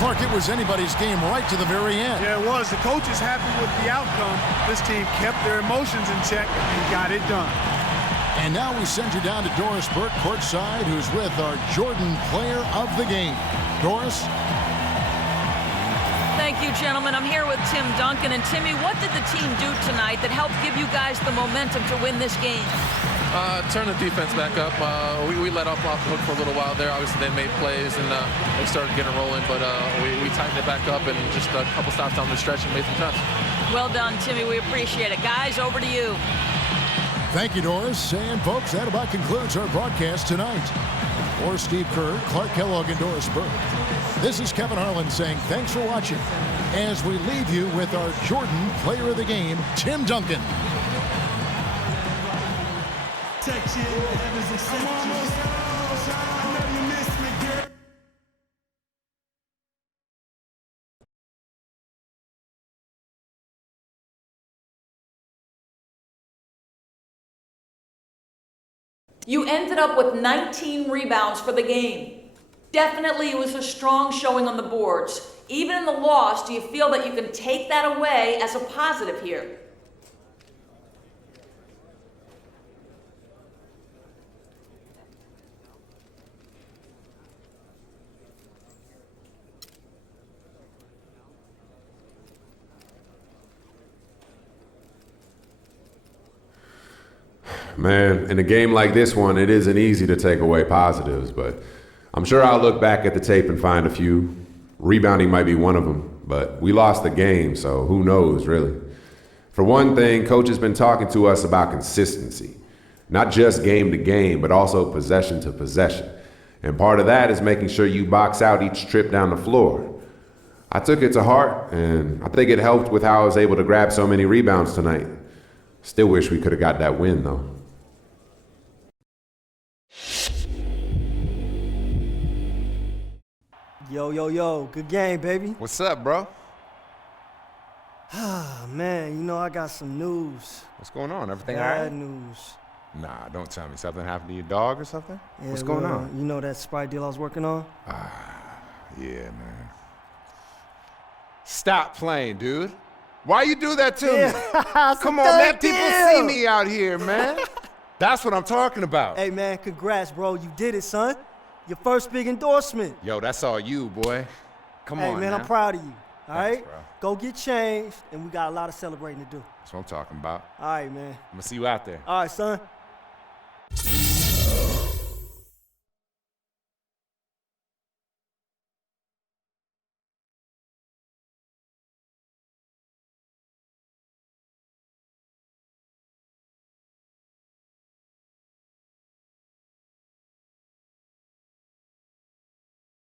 Clark, it was anybody's game right to the very end. Yeah, it was. The coach is happy with the outcome. This team kept their emotions in check and got it done. And now we send you down to Doris Burke courtside, who's with our Jordan Player of the Game. Doris? Thank you, gentlemen. I'm here with Tim Duncan. And Timmy, what did the team do tonight that helped give you guys the momentum to win this game? Turn the defense back up. We let off the hook for a little while there. Obviously, they made plays and they started getting rolling, but we tightened it back up and just a couple stops down the stretch and made some shots. Well done, Timmy. We appreciate it. Guys, over to you. Thank you, Doris. And, folks, that about concludes our broadcast tonight. For Steve Kerr, Clark Kellogg, and Doris Burke, this is Kevin Harlan saying thanks for watching as we leave you with our Jordan Player of the Game, Tim Duncan. You ended up with 19 rebounds for the game. Definitely it was a strong showing on the boards. Even in the loss, do you feel that you can take that away as a positive here? Man, in a game like this one, it isn't easy to take away positives, but I'm sure I'll look back at the tape and find a few. Rebounding might be one of them, but we lost the game, so who knows, really. For one thing, Coach has been talking to us about consistency, not just game to game, but also possession to possession. And part of that is making sure you box out each trip down the floor. I took it to heart, and I think it helped with how I was able to grab so many rebounds tonight. Still wish we could have got that win, though. Yo, good game, baby. What's up, bro? Ah, man, you know I got some news. What's going on? Everything all Bad right? news. Nah, don't tell me. Something happened to your dog or something? Yeah, What's going well, on? You know that Sprite deal I was working on? Yeah, man. Stop playing, dude. Why you do that to me? Come on, man. People see me out here, man. That's what I'm talking about. Hey, man, congrats, bro. You did it, son. Your first big endorsement. Yo, that's all you, boy. Come on, Hey, man, now. I'm proud of you. All Thanks, right? bro. Go get changed, and we got a lot of celebrating to do. That's what I'm talking about. All right, man. I'm going to see you out there. All right, son.